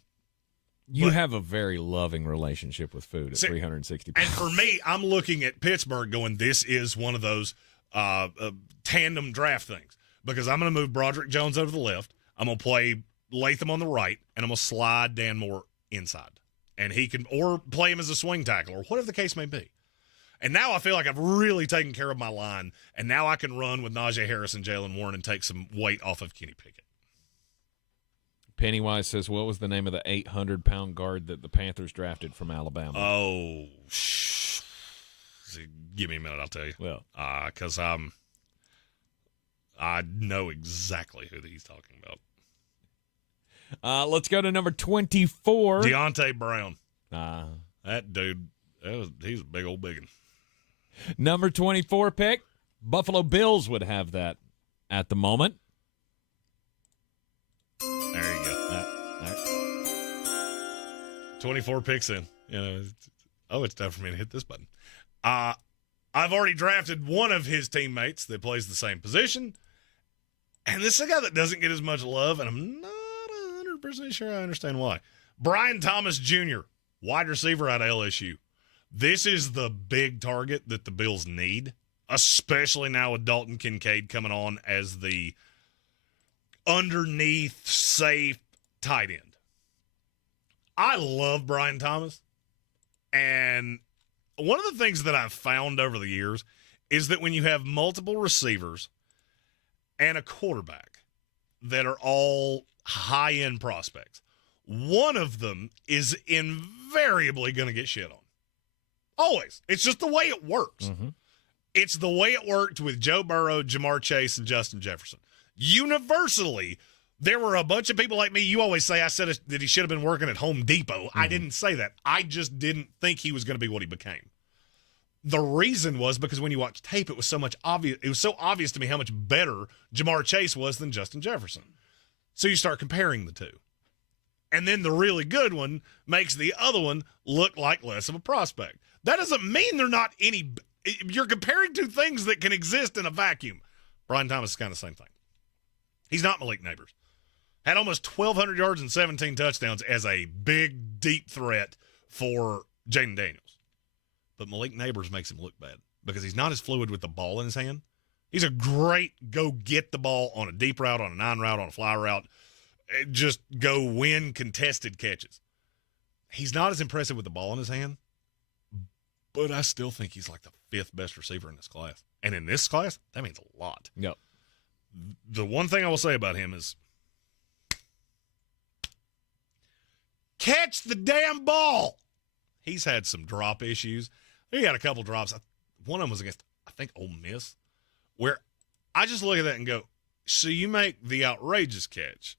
You have a very loving relationship with food at 360 pounds. And for me, I'm looking at Pittsburgh going, this is one of those tandem draft things. Because I'm going to move Broderick Jones over to the left. I'm going to play Latham on the right, and I'm going to slide Dan Moore inside. And he can, or play him as a swing tackle, or whatever the case may be. And now I feel like I've really taken care of my line, and now I can run with Najee Harris and Jalen Warren and take some weight off of Kenny Pickett. Pennywise says, what was the name of the 800-pound guard that the Panthers drafted from Alabama? Oh, give me a minute, I'll tell you. Well, because I know exactly who he's talking about. Let's go to number 24. Deontay Brown. That dude, he's a big old biggin. Number 24 pick. Buffalo Bills would have that at the moment. There you go. 24 picks in. It's time for me to hit this button. I've already drafted one of his teammates that plays the same position. And this is a guy that doesn't get as much love, and I'm not 100% sure I understand why. Brian Thomas Jr., wide receiver out of LSU. This is the big target that the Bills need, especially now with Dalton Kincaid coming on as the underneath safe tight end. I love Brian Thomas, and one of the things that I've found over the years is that when you have multiple receivers and a quarterback that are all high-end prospects, one of them is invariably going to get shit on. Always. It's just the way it works. Mm-hmm. It's the way it worked with Joe Burrow, Jamar Chase, and Justin Jefferson. Universally, there were a bunch of people like me. You always say I said that he should have been working at Home Depot. Mm-hmm. I didn't say that. I just didn't think he was going to be what he became. The reason was because when you watch tape, it was so obvious to me how much better Jamar Chase was than Justin Jefferson. So you start comparing the two. And then the really good one makes the other one look like less of a prospect. That doesn't mean they're not any – you're comparing two things that can exist in a vacuum. Brian Thomas is kind of the same thing. He's not Malik Neighbors. Had almost 1,200 yards and 17 touchdowns as a big, deep threat for Jayden Daniels. But Malik Neighbors makes him look bad because he's not as fluid with the ball in his hand. He's a great go-get-the-ball on a deep route, on a 9 route, on a fly route. Just go win contested catches. He's not as impressive with the ball in his hand, but I still think he's like the 5th best receiver in this class. And in this class, that means a lot. Yep. The one thing I will say about him is catch the damn ball. He's had some drop issues. He had a couple drops. One of them was against, I think, Ole Miss, where I just look at that and go, so you make the outrageous catch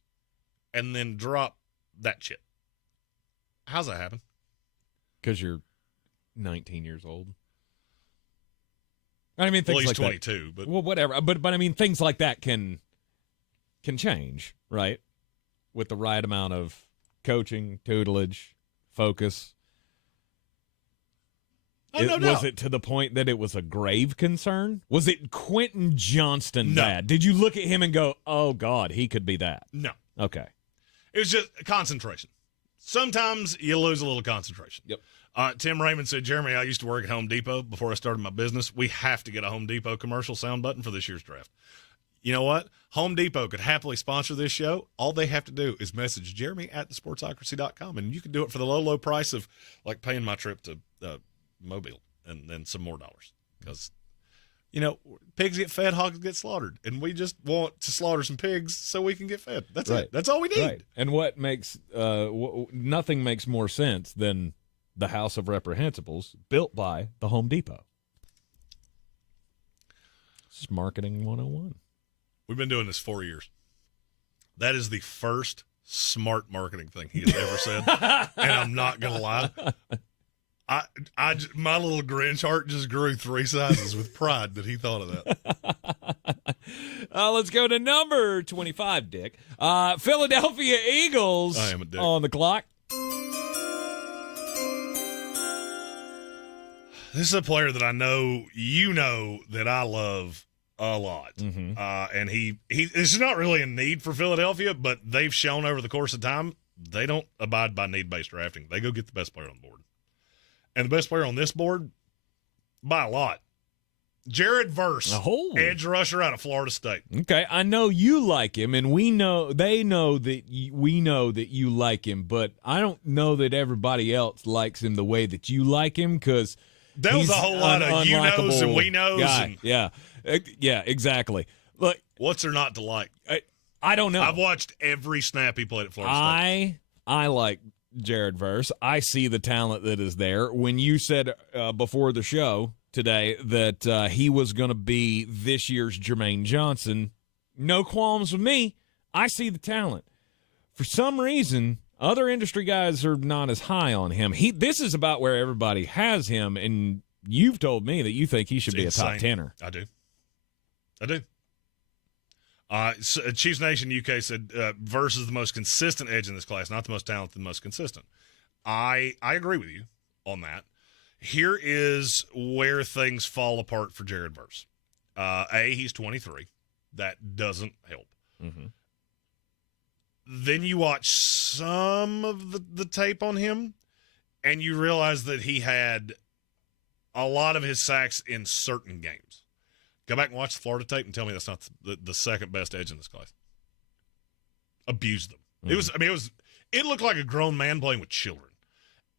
and then drop that shit. How's that happen? Because you're 19 years old. I mean, things he's like 22, that. But well, whatever. But I mean, things like that can change, right? With the right amount of coaching, tutelage, focus. Oh, no doubt. Was it to the point that it was a grave concern? Was it Quentin Johnston No. bad? Did you look at him and go, oh, God, he could be that? No. Okay. It was just concentration. Sometimes you lose a little concentration. Yep. Tim Raymond said, Jeremy, I used to work at Home Depot before I started my business. We have to get a Home Depot commercial sound button for this year's draft. You know what? Home Depot could happily sponsor this show. All they have to do is message Jeremy at thesportsocracy.com, and you can do it for the low, low price of like paying my trip to Mobile and then some more dollars. Because, pigs get fed, hogs get slaughtered, and we just want to slaughter some pigs so we can get fed. That's right. it. That's all we need. Right. And what makes nothing makes more sense than the House of Reprehensibles built by the Home Depot. This is Marketing 101. We've been doing this 4 years. That is the first smart marketing thing he has ever said, and I'm not going to lie. My little Grinch heart just grew 3 sizes with pride that he thought of Let's go to number 25, Dick. Philadelphia Eagles I am a dick. on the clock. This is a player that I know you know that I love a lot. Mm-hmm. And he is not really a need for Philadelphia, but they've shown over the course of time they don't abide by need-based drafting. They go get the best player on the board. And the best player on this board, by a lot, Jared Verse, edge rusher out of Florida State. Okay, I know you like him, and we know they know that we know that you like him, but I don't know that everybody else likes him the way that you like him because there was a whole lot of you knows and we knows. Guy. Yeah, exactly. Look, what's there not to like? I don't know. I've watched every snap he played at Florida State. I like Jared Verse. I see the talent that is there. When you said before the show today that he was going to be this year's Jermaine Johnson, no qualms with me. I see the talent. For some reason, other industry guys are not as high on him. This is about where everybody has him, and you've told me that you think he should be a top tenner. I do. Chiefs Nation UK said Verse is the most consistent edge in this class, not the most talented, the most consistent. I agree with you on that. Here is where things fall apart for Jared Verse. He's 23. That doesn't help. Mm-hmm. Then you watch some of the tape on him, and you realize that he had a lot of his sacks in certain games. Go back and watch the Florida tape and tell me that's not the second best edge in this class. Abused them. Mm-hmm. It looked like a grown man playing with children.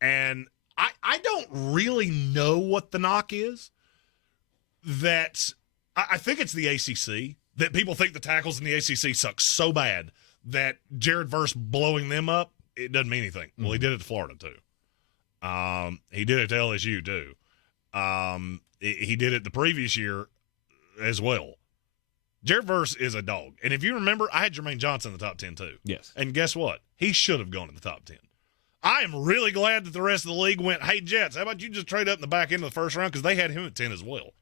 And I don't really know what the knock is. That I think it's the ACC, that people think the tackles in the ACC suck so bad that Jared Verse blowing them up, it doesn't mean anything. Mm-hmm. Well, he did it to Florida, too. He did it to LSU, too. He did it the previous year as well. Jared Verse is a dog. And if you remember, I had Jermaine Johnson in the top 10, too. Yes. And guess what? He should have gone in the top 10. I am really glad that the rest of the league went, hey, Jets, how about you just trade up in the back end of the first round? Because they had him at 10 as well.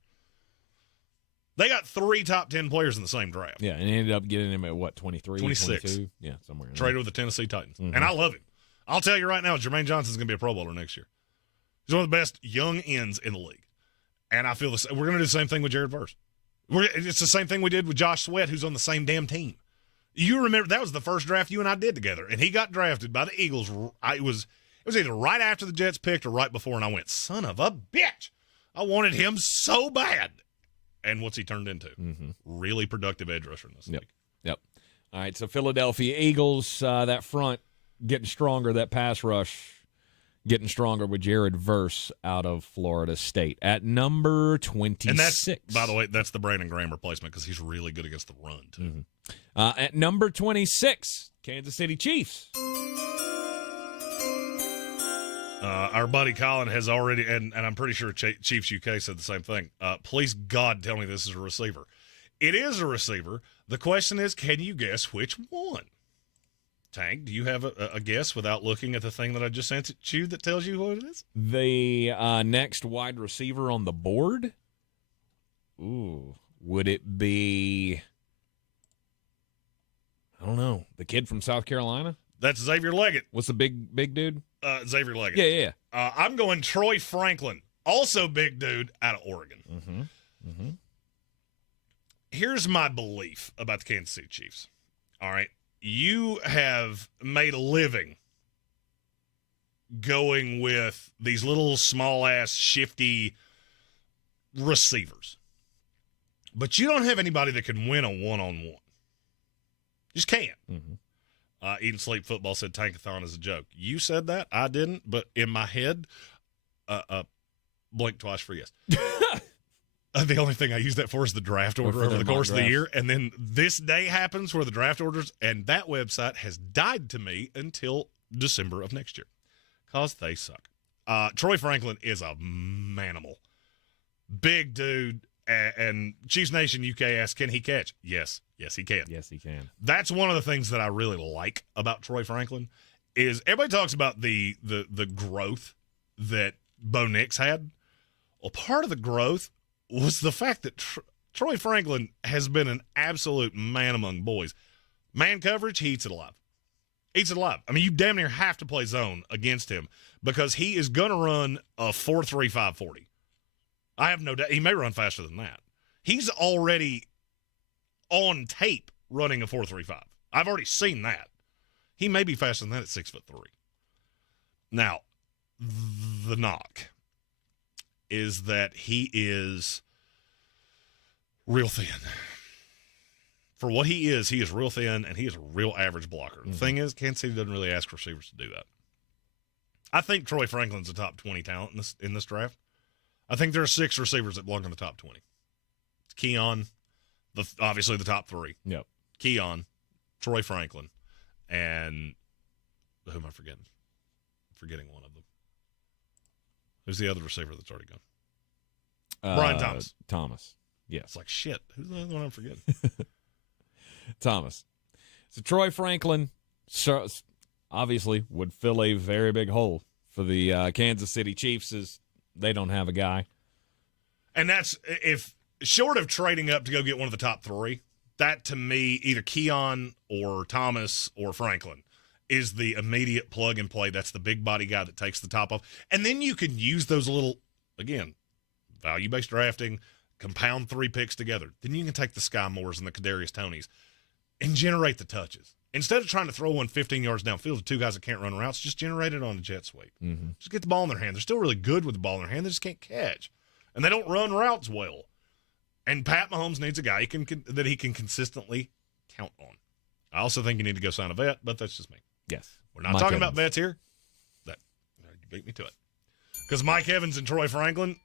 They got 3 top 10 players in the same draft. Yeah, and ended up getting him at, what, 23? 26. 22? Yeah, somewhere in Traded with the Tennessee Titans. Mm-hmm. And I love him. I'll tell you right now, Jermaine Johnson's going to be a Pro Bowler next year. He's one of the best young ends in the league. And I feel we're going to do the same thing with Jared Verse. It's the same thing we did with Josh Sweat, who's on the same damn team. You remember, that was the first draft you and I did together, and he got drafted by the Eagles. It was either right after the Jets picked or right before, and I went, son of a bitch. I wanted him so bad. And what's he turned into? Mm-hmm. Really productive edge rusher in this league. Yep. All right, so Philadelphia Eagles, that front getting stronger, that pass rush getting stronger with Jared Verse out of Florida State at number 26. And that's, by the way, that's the Brandon Graham replacement because he's really good against the run, too. Mm-hmm. At number 26, Kansas City Chiefs. Our buddy Colin has already, and I'm pretty sure Chiefs UK said the same thing. Please, God, tell me this is a receiver. It is a receiver. The question is, can you guess which one? Tank, do you have a guess without looking at the thing that I just sent you that tells you what it is? The next wide receiver on the board? Ooh, would it be, I don't know, the kid from South Carolina? That's Xavier Leggett. What's the big dude? Xavier Leggett. Yeah. I'm going Troy Franklin, also big dude out of Oregon. Mm-hmm. Mm-hmm. Here's my belief about the Kansas City Chiefs. All right. You have made a living going with these little small-ass, shifty receivers. But you don't have anybody that can win a one-on-one. Just can't. Mm-hmm. Eat and Sleep Football said Tankathon is a joke. You said that. I didn't. But in my head, blink twice for yes. The only thing I use that for is the draft order over the course of the year. And then this day happens where the draft orders, and that website has died to me until December of next year because they suck. Troy Franklin is a manimal. Big dude. And Chiefs Nation UK asks, can he catch? Yes, he can. Yes, he can. That's one of the things that I really like about Troy Franklin is everybody talks about the growth that Bo Nix had. Well, part of the growth was the fact that Troy Franklin has been an absolute man among boys. Man coverage, he eats it alive. Eats it alive. I mean, you damn near have to play zone against him because he is going to run a 4.3 5.40. I have no doubt. He may run faster than that. He's already on tape running a 4.35. I've already seen that. He may be faster than that at 6'3". Now, the knock is that he is real thin. For what he is real thin, and he is a real average blocker. The thing is, Kansas City doesn't really ask receivers to do that. I think Troy Franklin's a top 20 talent in this draft. I think there are 6 receivers that belong in the top 20. It's Keon, obviously the top 3. Yep. Keon, Troy Franklin, and who am I forgetting? I'm forgetting one of them. Who's the other receiver that's already gone? Brian Thomas. Thomas. Yes. It's like, shit, who's the other one I'm forgetting? Thomas. So Troy Franklin obviously would fill a very big hole for the Kansas City Chiefs as they don't have a guy. And that's, if short of trading up to go get one of the top 3, that to me, either Keon or Thomas or Franklin is the immediate plug and play. That's the big body guy that takes the top off. And then you can use those little, again, value-based drafting, compound 3 picks together. Then you can take the Sky Moores and the Kadarius Tonys and generate the touches. Instead of trying to throw one 15 yards downfield to 2 guys that can't run routes, just generate it on a jet sweep. Mm-hmm. Just get the ball in their hand. They're still really good with the ball in their hand. They just can't catch. And they don't run routes well. And Pat Mahomes needs a guy that he can consistently count on. I also think you need to go sign a vet, but that's just me. Yes. We're not talking about vets here. You beat me to it. Because Mike Evans and Troy Franklin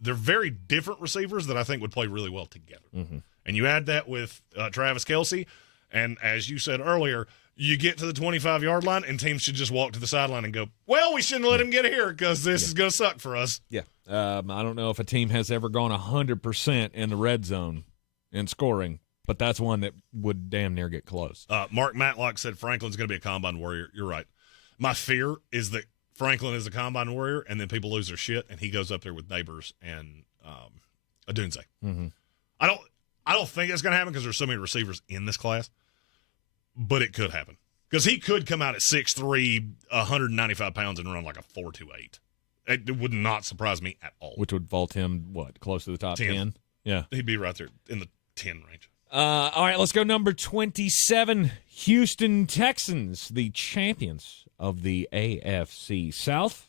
they're very different receivers that I think would play really well together. Mm-hmm. And you add that with Travis Kelce, and as you said earlier, you get to the 25-yard line, and teams should just walk to the sideline and go, well, we shouldn't let him get here because this is going to suck for us. Yeah. I don't know if a team has ever gone 100% in the red zone in scoring, but that's one that would damn near get close. Mark Matlock said Franklin's going to be a combine warrior. You're right. My fear is that Franklin is a combine warrior, and then people lose their shit, and he goes up there with Neighbors and Adunze. Mm-hmm. I don't think it's going to happen because there's so many receivers in this class, but it could happen because he could come out at 6'3", 195 pounds, and run like a 4.28. It would not surprise me at all. Which would vault him, close to the top 10? Yeah. He'd be right there in the 10 range. All right, let's go number 27, Houston Texans, the champions of the AFC South.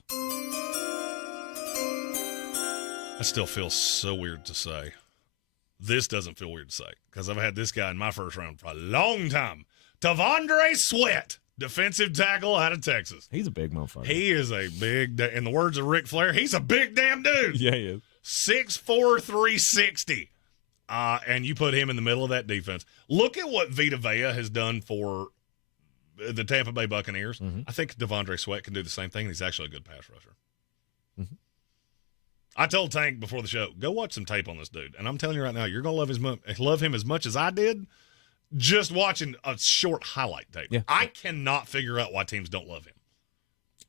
I still feel so weird to say. This doesn't feel weird to say because I've had this guy in my first round for a long time. Tavondre Sweat, defensive tackle out of Texas. He's a big motherfucker. He is a big, in the words of Ric Flair, he's a big damn dude. Yeah, he is. 6'4", 360. And you put him in the middle of that defense. Look at what Vita Vea has done for the Tampa Bay Buccaneers. Mm-hmm. I think Tavondre Sweat can do the same thing, and he's actually a good pass rusher. Mm-hmm. I told Tank before the show, go watch some tape on this dude. And I'm telling you right now, you're going to love him as much as I did just watching a short highlight tape. Yeah. I cannot figure out why teams don't love him.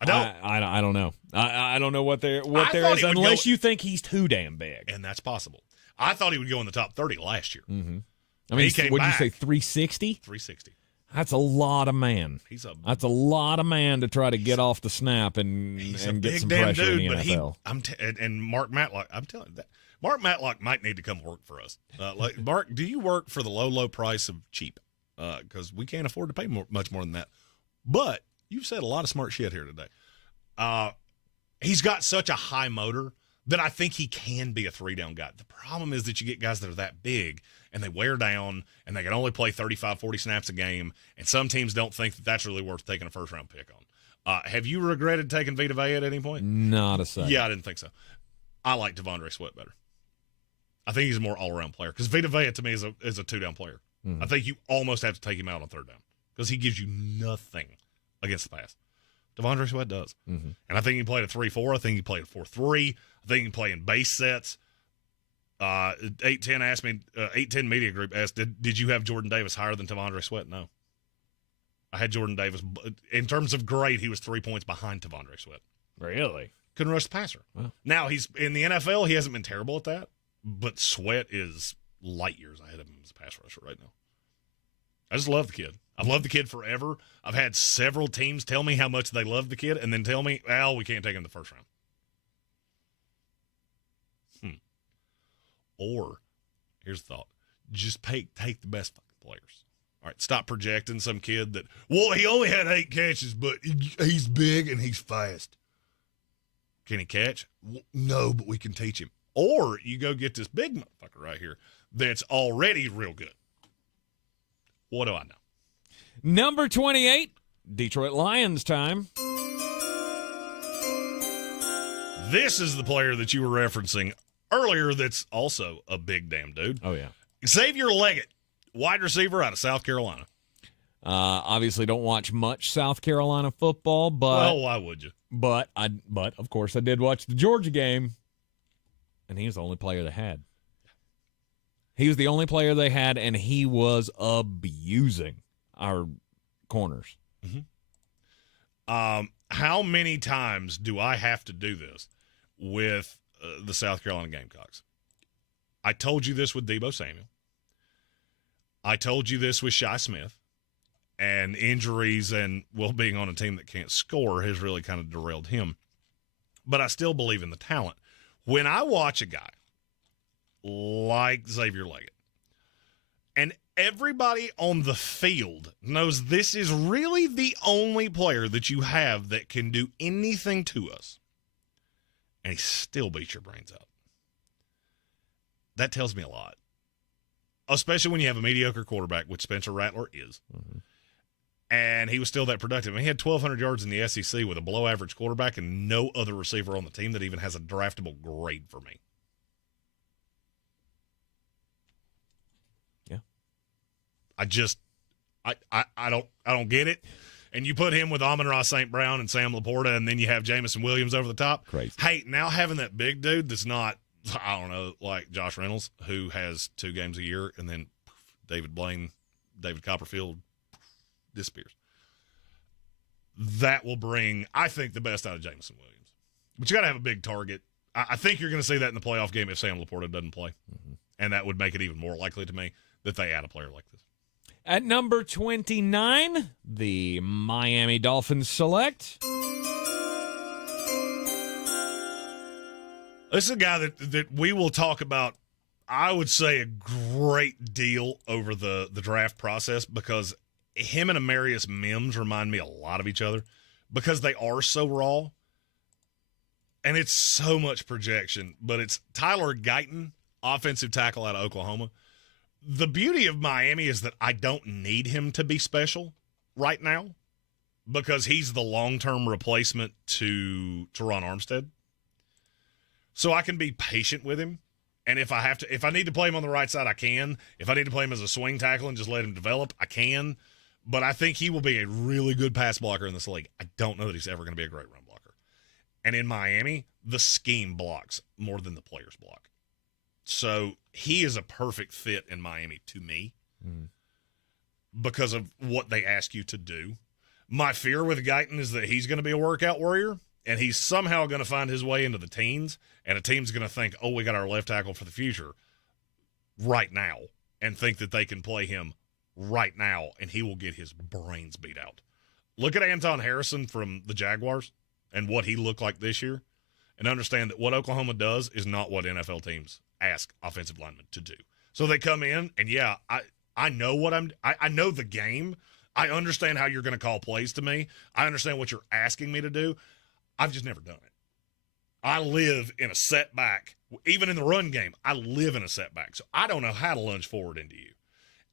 I don't. I don't know. I don't know what there is unless you think he's too damn big. And that's possible. I thought he would go in the top 30 last year. Mm-hmm. I mean, would you say 360? 360. That's a lot of man. That's a lot of man to try to get off the snap and get some pressure in the NFL. And Mark Matlock, I'm telling you that Mark Matlock might need to come work for us. Mark, do you work for the low price of cheap? Because we can't afford to pay much more than that. But you've said a lot of smart shit here today. He's got such a high motor that I think he can be a 3-down guy. The problem is that you get guys that are that big and they wear down and they can only play 35, 40 snaps a game, and some teams don't think that that's really worth taking a first-round pick on. Have you regretted taking Vita Vea at any point? Not a second. Yeah, I didn't think so. I like Tavondre Sweat better. I think he's a more all-around player because Vita Vea to me is a 2-down player. Mm-hmm. I think you almost have to take him out on 3rd down because he gives you nothing against the pass. Tavondre Sweat does. Mm-hmm. And I think he played a 3-4. I think he played a 4-3. I think he can play in base sets. 810 asked me, 810 Media Group asked, did you have Jordan Davis higher than Tavondre Sweat? No. I had Jordan Davis. In terms of grade, he was 3 points behind Tavondre Sweat. Really? Couldn't rush the passer. Wow. Now, he's in the NFL, he hasn't been terrible at that, but Sweat is light years ahead of him as a pass rusher right now. I just love the kid. I've loved the kid forever. I've had several teams tell me how much they love the kid and then tell me, well, we can't take him in the first round. Or, here's the thought, just take the best fucking players. All right, stop projecting some kid that, well, he only had 8 catches, but he's big and he's fast. Can he catch? No, but we can teach him. Or you go get this big motherfucker right here that's already real good. What do I know? Number 28, Detroit Lions time. This is the player that you were referencing earlier that's also a big damn dude. Oh, yeah. Xavier Leggett, wide receiver out of South Carolina. Obviously don't watch much South Carolina football, but Well, why would you? But of course I did watch the Georgia game, and he was the only player they had. He was the only player they had, and he was abusing our corners. Mm-hmm. How many times do I have to do this with the South Carolina Gamecocks? I told you this with Deebo Samuel. I told you this with Shi Smith. And injuries and, well, being on a team that can't score has really kind of derailed him. But I still believe in the talent. When I watch a guy like Xavier Leggett, and everybody on the field knows this is really the only player that you have that can do anything to us, and he still beats your brains out, that tells me a lot. Especially when you have a mediocre quarterback, which Spencer Rattler is. Mm-hmm. And he was still that productive. I mean, he had 1,200 yards in the SEC with a below-average quarterback and no other receiver on the team that even has a draftable grade for me. Yeah. I don't get it. And you put him with Amon-Ra St. Brown and Sam Laporta, and then you have Jamison Williams over the top. Crazy. Hey, now having that big dude that's not, I don't know, like Josh Reynolds, who has 2 games a year, and then David Blaine, David Copperfield, disappears. That will bring, I think, the best out of Jamison Williams. But you got to have a big target. I think you're going to see that in the playoff game if Sam Laporta doesn't play. Mm-hmm. And that would make it even more likely to me that they add a player like this. At number 29, the Miami Dolphins select. This is a guy that we will talk about, I would say, a great deal over the draft process, because him and Amarius Mims remind me a lot of each other because they are so raw. And it's so much projection, but it's Tyler Guyton, offensive tackle out of Oklahoma. The beauty of Miami is that I don't need him to be special right now because he's the long-term replacement to Teron Armstead. So I can be patient with him. And if I need to play him on the right side, I can. If I need to play him as a swing tackle and just let him develop, I can. But I think he will be a really good pass blocker in this league. I don't know that he's ever going to be a great run blocker. And in Miami, the scheme blocks more than the players block. So he is a perfect fit in Miami to me because of what they ask you to do. My fear with Guyton is that he's going to be a workout warrior, and he's somehow going to find his way into the teens, and a team's going to think, oh, we got our left tackle for the future right now, and think that they can play him right now, and he will get his brains beat out. Look at Anton Harrison from the Jaguars and what he looked like this year, and understand that what Oklahoma does is not what NFL teams ask offensive linemen to do. So they come in, and yeah, I know what I know the game. I understand how you're going to call plays to me. I understand what you're asking me to do. I've just never done it. I live in a setback. Even in the run game, I live in a setback. So I don't know how to lunge forward into you.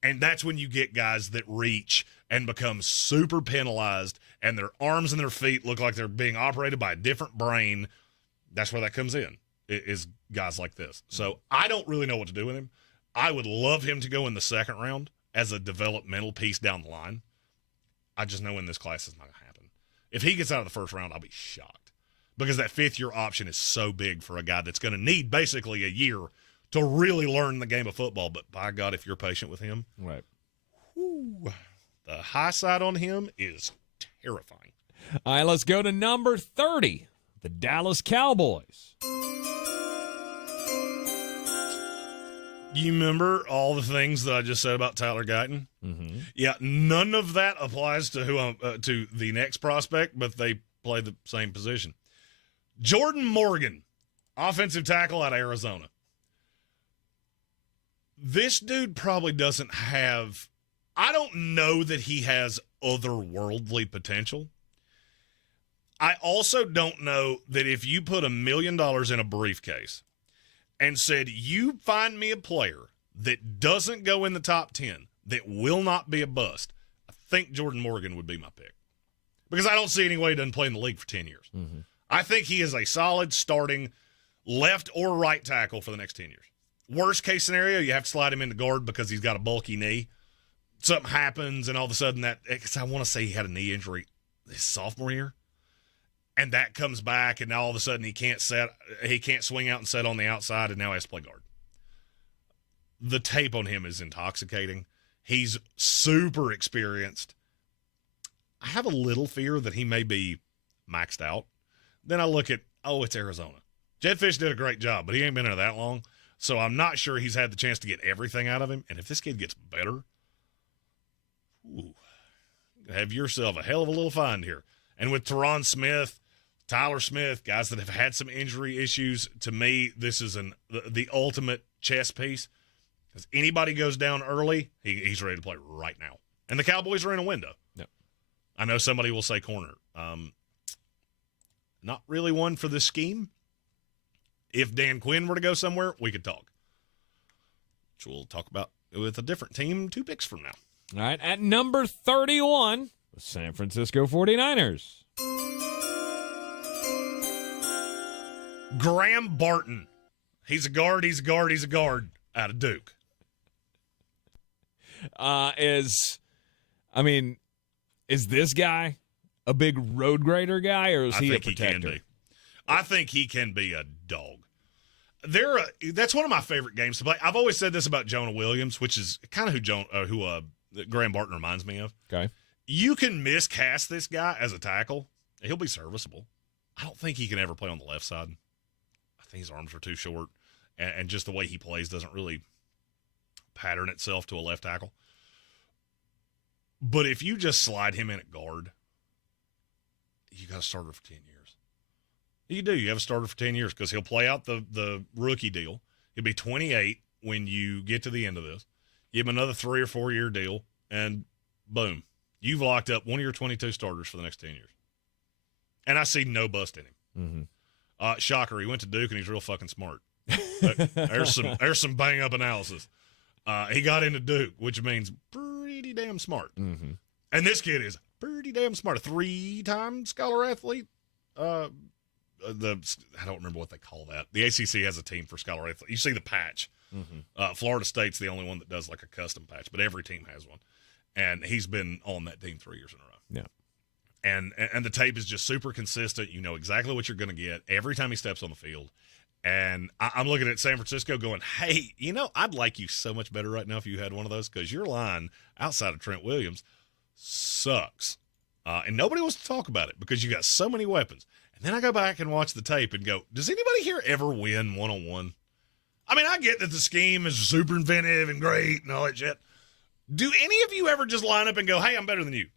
And that's when you get guys that reach and become super penalized, and their arms and their feet look like they're being operated by a different brain. That's where that comes in, is guys like this. So I don't really know what to do with him. I would love him to go in the second round as a developmental piece down the line. I just know in this class it's not going to happen. If he gets out of the first round, I'll be shocked, because that fifth-year option is so big for a guy that's going to need basically a year to really learn the game of football. But by God, if you're patient with him, right, whoo, the high side on him is terrifying. All right, let's go to number 30, the Dallas Cowboys. You remember all the things that I just said about Tyler Guyton? Mm-hmm. Yeah, none of that applies to to the next prospect, but they play the same position. Jordan Morgan, offensive tackle out of Arizona. This dude probably doesn't have – I don't know that he has otherworldly potential. I also don't know that if you put $1 million in a briefcase and said, you find me a player that doesn't go in the top 10, that will not be a bust, I think Jordan Morgan would be my pick. Because I don't see any way he doesn't play in the league for 10 years. Mm-hmm. I think he is a solid starting left or right tackle for the next 10 years. Worst case scenario, you have to slide him into guard because he's got a bulky knee. Something happens, and all of a sudden because I want to say he had a knee injury his sophomore year, and that comes back, and now all of a sudden he can't swing out and set on the outside, and now he has to play guard. The tape on him is intoxicating. He's super experienced. I have a little fear that he may be maxed out. Then I look at, it's Arizona. Jedd Fisch did a great job, but he ain't been there that long. So I'm not sure he's had the chance to get everything out of him. And if this kid gets better, have yourself a hell of a little find here. And with Teron Smith, Tyler Smith, guys that have had some injury issues, to me, this is the ultimate chess piece. Because anybody goes down early, he's ready to play right now. And the Cowboys are in a window. Yep. I know somebody will say corner. Not really one for this scheme. If Dan Quinn were to go somewhere, we could talk. Which we'll talk about with a different team 2 picks from now. All right, at number 31, the San Francisco 49ers. Graham Barton. He's a guard out of Duke. Is this guy a big road grader guy, or is he a protector? He can be. I think he can be a dog. That's one of my favorite games to play. I've always said this about Jonah Williams, which is kind of who Graham Barton reminds me of. Okay. You can miscast this guy as a tackle. He'll be serviceable. I don't think he can ever play on the left side. I think his arms are too short, and just the way he plays doesn't really pattern itself to a left tackle. But if you just slide him in at guard, you got a starter for 10 years. You do. You have a starter for 10 years because he'll play out the rookie deal. He'll be 28 when you get to the end of this. Give him another 3 or 4 year deal, and boom. You've locked up one of your 22 starters for the next 10 years. And I see no bust in him. Mm-hmm. Shocker, he went to Duke, and he's real fucking smart. There's some bang-up analysis. He got into Duke, which means pretty damn smart. Mm-hmm. And this kid is pretty damn smart. A 3-time scholar athlete. I don't remember what they call that. The ACC has a team for scholar athlete. You see the patch. Mm-hmm. Florida State's the only one that does like a custom patch, but every team has one. And he's been on that team 3 years in a row. Yeah. And the tape is just super consistent. You know exactly what you're going to get every time he steps on the field. And I'm looking at San Francisco going, hey, I'd like you so much better right now if you had one of those, because your line outside of Trent Williams sucks. And nobody wants to talk about it because you got so many weapons. And then I go back and watch the tape and go, does anybody here ever win one-on-one? I mean, I get that the scheme is super inventive and great and all that shit. Do any of you ever just line up and go, hey, I'm better than you?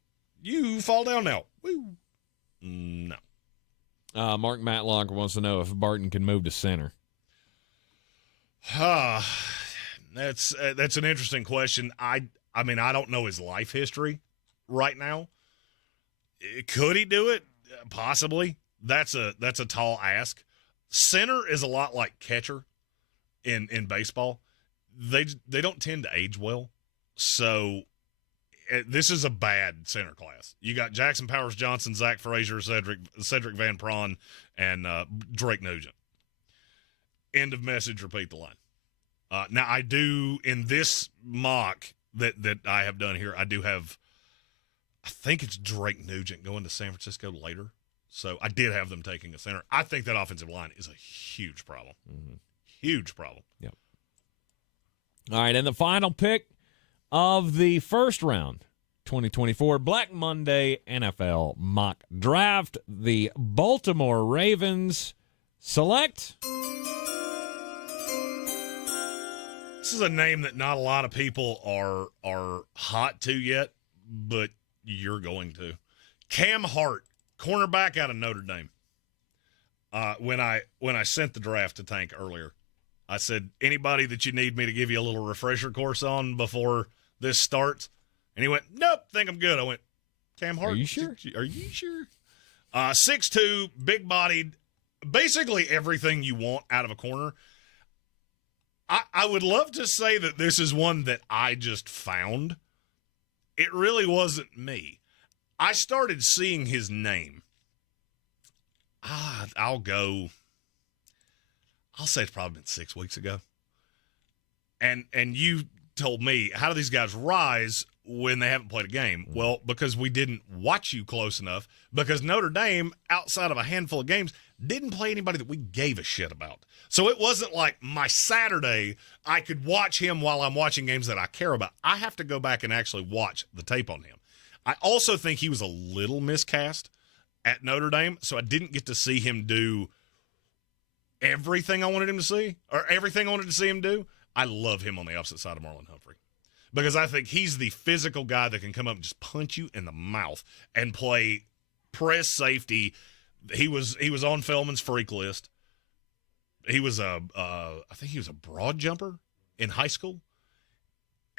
You fall down now. Woo. No. Mark Matlock wants to know if Barton can move to center. That's an interesting question. I mean, I don't know his life history right now. Could he do it? Possibly. That's a tall ask. Center is a lot like catcher in baseball. They don't tend to age well. So this is a bad center class. You got Jackson Powers Johnson, Zach Frazier, Cedric Van Pran, and Drake Nugent. End of message. Repeat the line. Now, I do, in this mock that I have done here, I do have, I think it's Drake Nugent going to San Francisco later. So I did have them taking a center. I think that offensive line is a huge problem. Mm-hmm. Huge problem. Yep. All right, and the final pick of the first round, 2024 Black Monday NFL mock draft, the Baltimore Ravens select This is a name that not a lot of people are hot to yet, but you're going to. Cam Hart, cornerback out of Notre Dame. When I sent the draft to Tank earlier, I said, anybody that you need me to give you a little refresher course on before this starts? And he went, nope, think I'm good. I went, Cam Hart. Are you sure? Are you sure? 6'2", big-bodied, basically everything you want out of a corner. I would love to say that this is one that I just found. It really wasn't me. I started seeing his name. I'll say it's probably been 6 weeks ago. And you told me, how do these guys rise when they haven't played a game? Well, because we didn't watch you close enough, because Notre Dame, outside of a handful of games, didn't play anybody that we gave a shit about. So it wasn't like my Saturday, I could watch him while I'm watching games that I care about. I have to go back and actually watch the tape on him. I also think he was a little miscast at Notre Dame, so I didn't get to see him do everything I wanted him to see, or everything I wanted to see him do. I love him on the opposite side of Marlon Humphrey, because I think he's the physical guy that can come up and just punch you in the mouth and play press safety. He was on Feldman's freak list. He was I think he was a broad jumper in high school,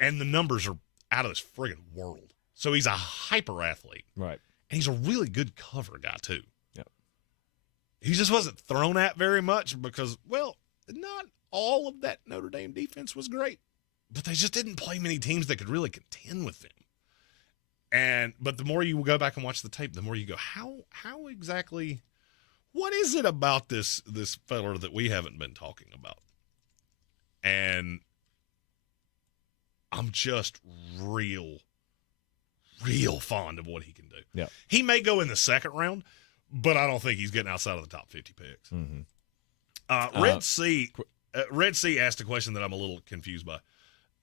and the numbers are out of this friggin' world. So he's a hyper athlete, Right. and he's a really good cover guy too. Yep. He just wasn't thrown at very much because, well, not all of that Notre Dame defense was great, but they just didn't play many teams that could really contend with them. But the more you go back and watch the tape, the more you go, how exactly, what is it about this feller that we haven't been talking about? And I'm just real fond of what he can do. Yeah. He may go in the second round, but I don't think he's getting outside of the top 50 picks. Mm-hmm. Red C asked a question that I'm a little confused by.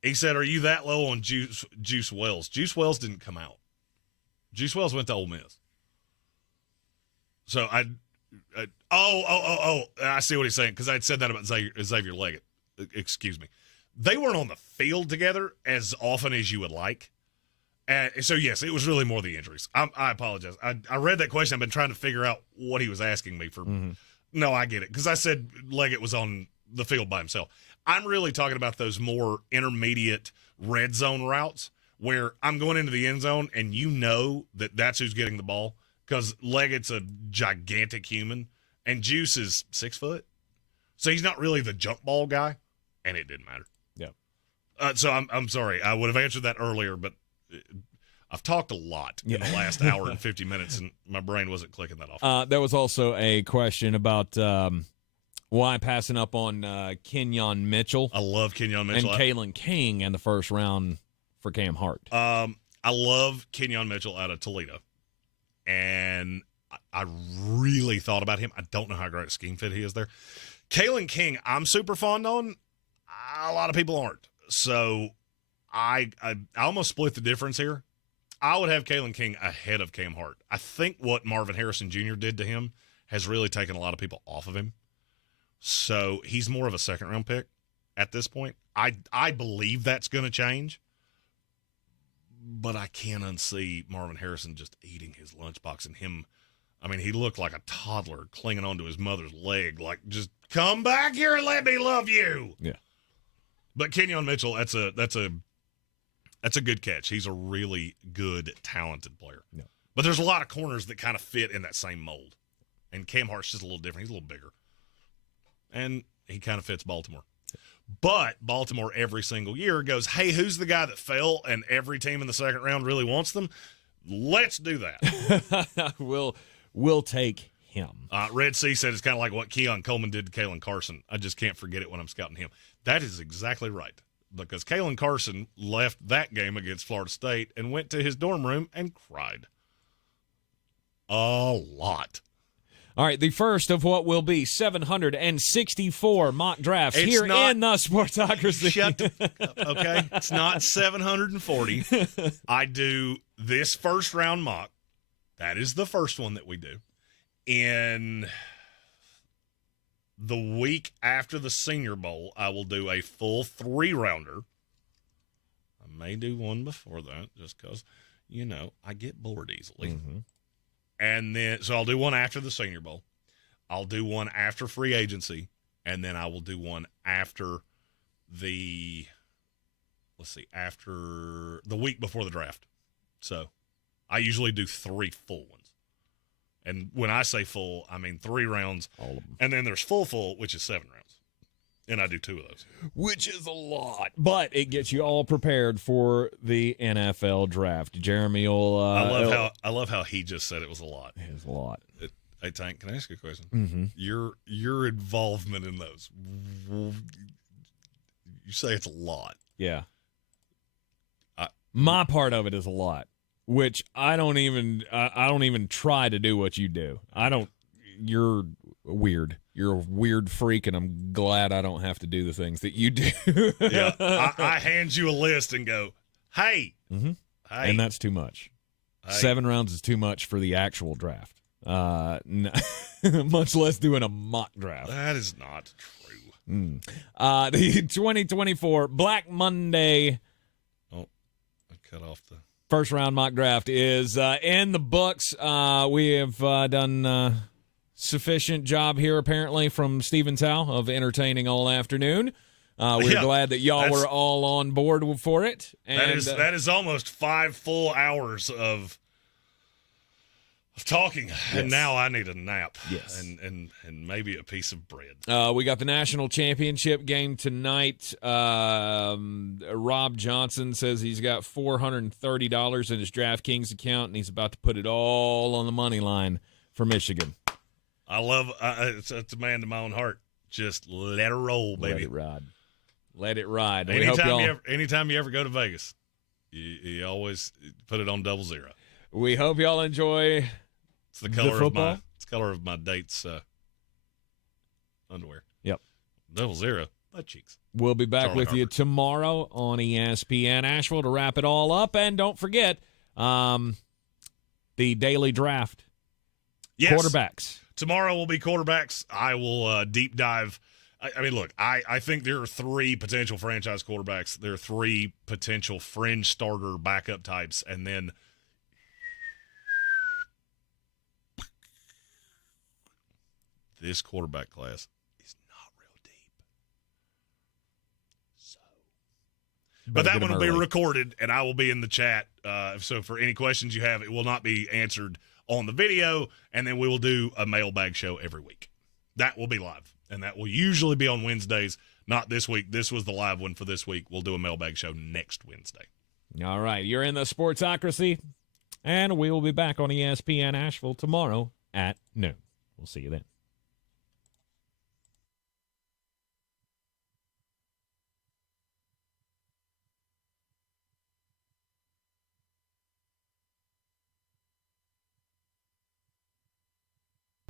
He said, are you that low on Juice Wells? Juice Wells didn't come out. Juice Wells went to Ole Miss. So I see what he's saying, because I'd said that about Xavier Leggett. Excuse me. They weren't on the field together as often as you would like. So, yes, it was really more the injuries. I apologize. I read that question. I've been trying to figure out what he was asking me for. Mm-hmm. No, I get it, because I said Leggett was on the field by himself. I'm really talking about those more intermediate red zone routes where I'm going into the end zone and you know that that's who's getting the ball, because Leggett's a gigantic human and Juice is 6 foot. So he's not really the jump ball guy, and it didn't matter. Yeah. So I'm sorry. I would have answered that earlier, but I've talked a lot in the last hour and 50 minutes, and my brain wasn't clicking that off. There was also a question about why passing up on Kenyon Mitchell. I love Kenyon Mitchell. And Kalen King in the first round for Cam Hart. I love Kenyon Mitchell out of Toledo, and I really thought about him. I don't know how great a scheme fit he is there. Kalen King, I'm super fond on. A lot of people aren't. So I almost split the difference here. I would have Kalen King ahead of Cam Hart. I think what Marvin Harrison Jr. did to him has really taken a lot of people off of him. So he's more of a second-round pick at this point. I believe that's going to change, but I can't unsee Marvin Harrison just eating his lunchbox and him. I mean, he looked like a toddler clinging onto his mother's leg, like, just come back here and let me love you. Yeah. But Kenyon Mitchell, that's a good catch. He's a really good, talented player. Yeah. But there's a lot of corners that kind of fit in that same mold. And Cam Hart's just a little different. He's a little bigger. And he kind of fits Baltimore. But Baltimore every single year goes, hey, who's the guy that fell and every team in the second round really wants them? Let's do that. We'll take him. Red C said it's kind of like what Keon Coleman did to Kalen Carson. I just can't forget it when I'm scouting him. That is exactly right. Because Kalen Carson left that game against Florida State and went to his dorm room and cried. A lot. All right, the first of what will be 764 mock drafts in the Sportsocracy. Shut the fuck up, okay? It's not 740. I do this first round mock. That is the first one that we do. In The week after the Senior Bowl, I will do a full 3-rounder. I may do one before that just because, I get bored easily. Mm-hmm. And then, so I'll do one after the Senior Bowl. I'll do one after free agency. And then I will do one after after the week before the draft. So I usually do 3 full ones. And when I say full, I mean 3 rounds. All of them. And then there's full, which is 7 rounds. And I do 2 of those. Which is a lot. But it gets you all prepared for the NFL draft. Jeremy will... I love how he just said it was a lot. It is a lot. Hey, Tank, can I ask you a question? Mm-hmm. Your involvement in those. You say it's a lot. Yeah. My part of it is a lot, which I don't even try to do what you do. You're weird. You're a weird freak, and I'm glad I don't have to do the things that you do. Yeah. I hand you a list and go, hey. Mm-hmm. Hey. And that's too much. Hey. 7 rounds is too much for the actual draft. Much less doing a mock draft. That is not true. The 2024 Black Monday Cut off the first round mock draft is in the books. We have done sufficient job here, apparently, from Stephen Tao of entertaining all afternoon. We're glad that y'all were all on board for it. And that is almost 5 full hours of talking, yes. And now I need a nap. Yes, and maybe a piece of bread. We got the national championship game tonight. Rob Johnson says he's got $430 in his DraftKings account, and he's about to put it all on the money line for Michigan. I love it's a man to my own heart. Just let it roll, baby. Let it ride. Anytime you ever go to Vegas, you always put it on 00. We hope y'all enjoy. It's the color of my date's underwear. Yep. 00. Butt cheeks. We'll be back Charlie with you Harper. tomorrow on ESPN Asheville to wrap it all up. And don't forget the daily draft. Yes. Quarterbacks. Tomorrow will be quarterbacks. I will deep dive. I mean, look, I think there are 3 potential franchise quarterbacks. There are 3 potential fringe starter backup types. And then this quarterback class is not real deep. But that one will be recorded, and I will be in the chat. So for any questions you have, it will not be answered on the video, and then we will do a mailbag show every week. That will be live, and that will usually be on Wednesdays, not this week. This was the live one for this week. We'll do a mailbag show next Wednesday. All right. You're in the Sportsocracy, and we will be back on ESPN Asheville tomorrow at noon. We'll see you then.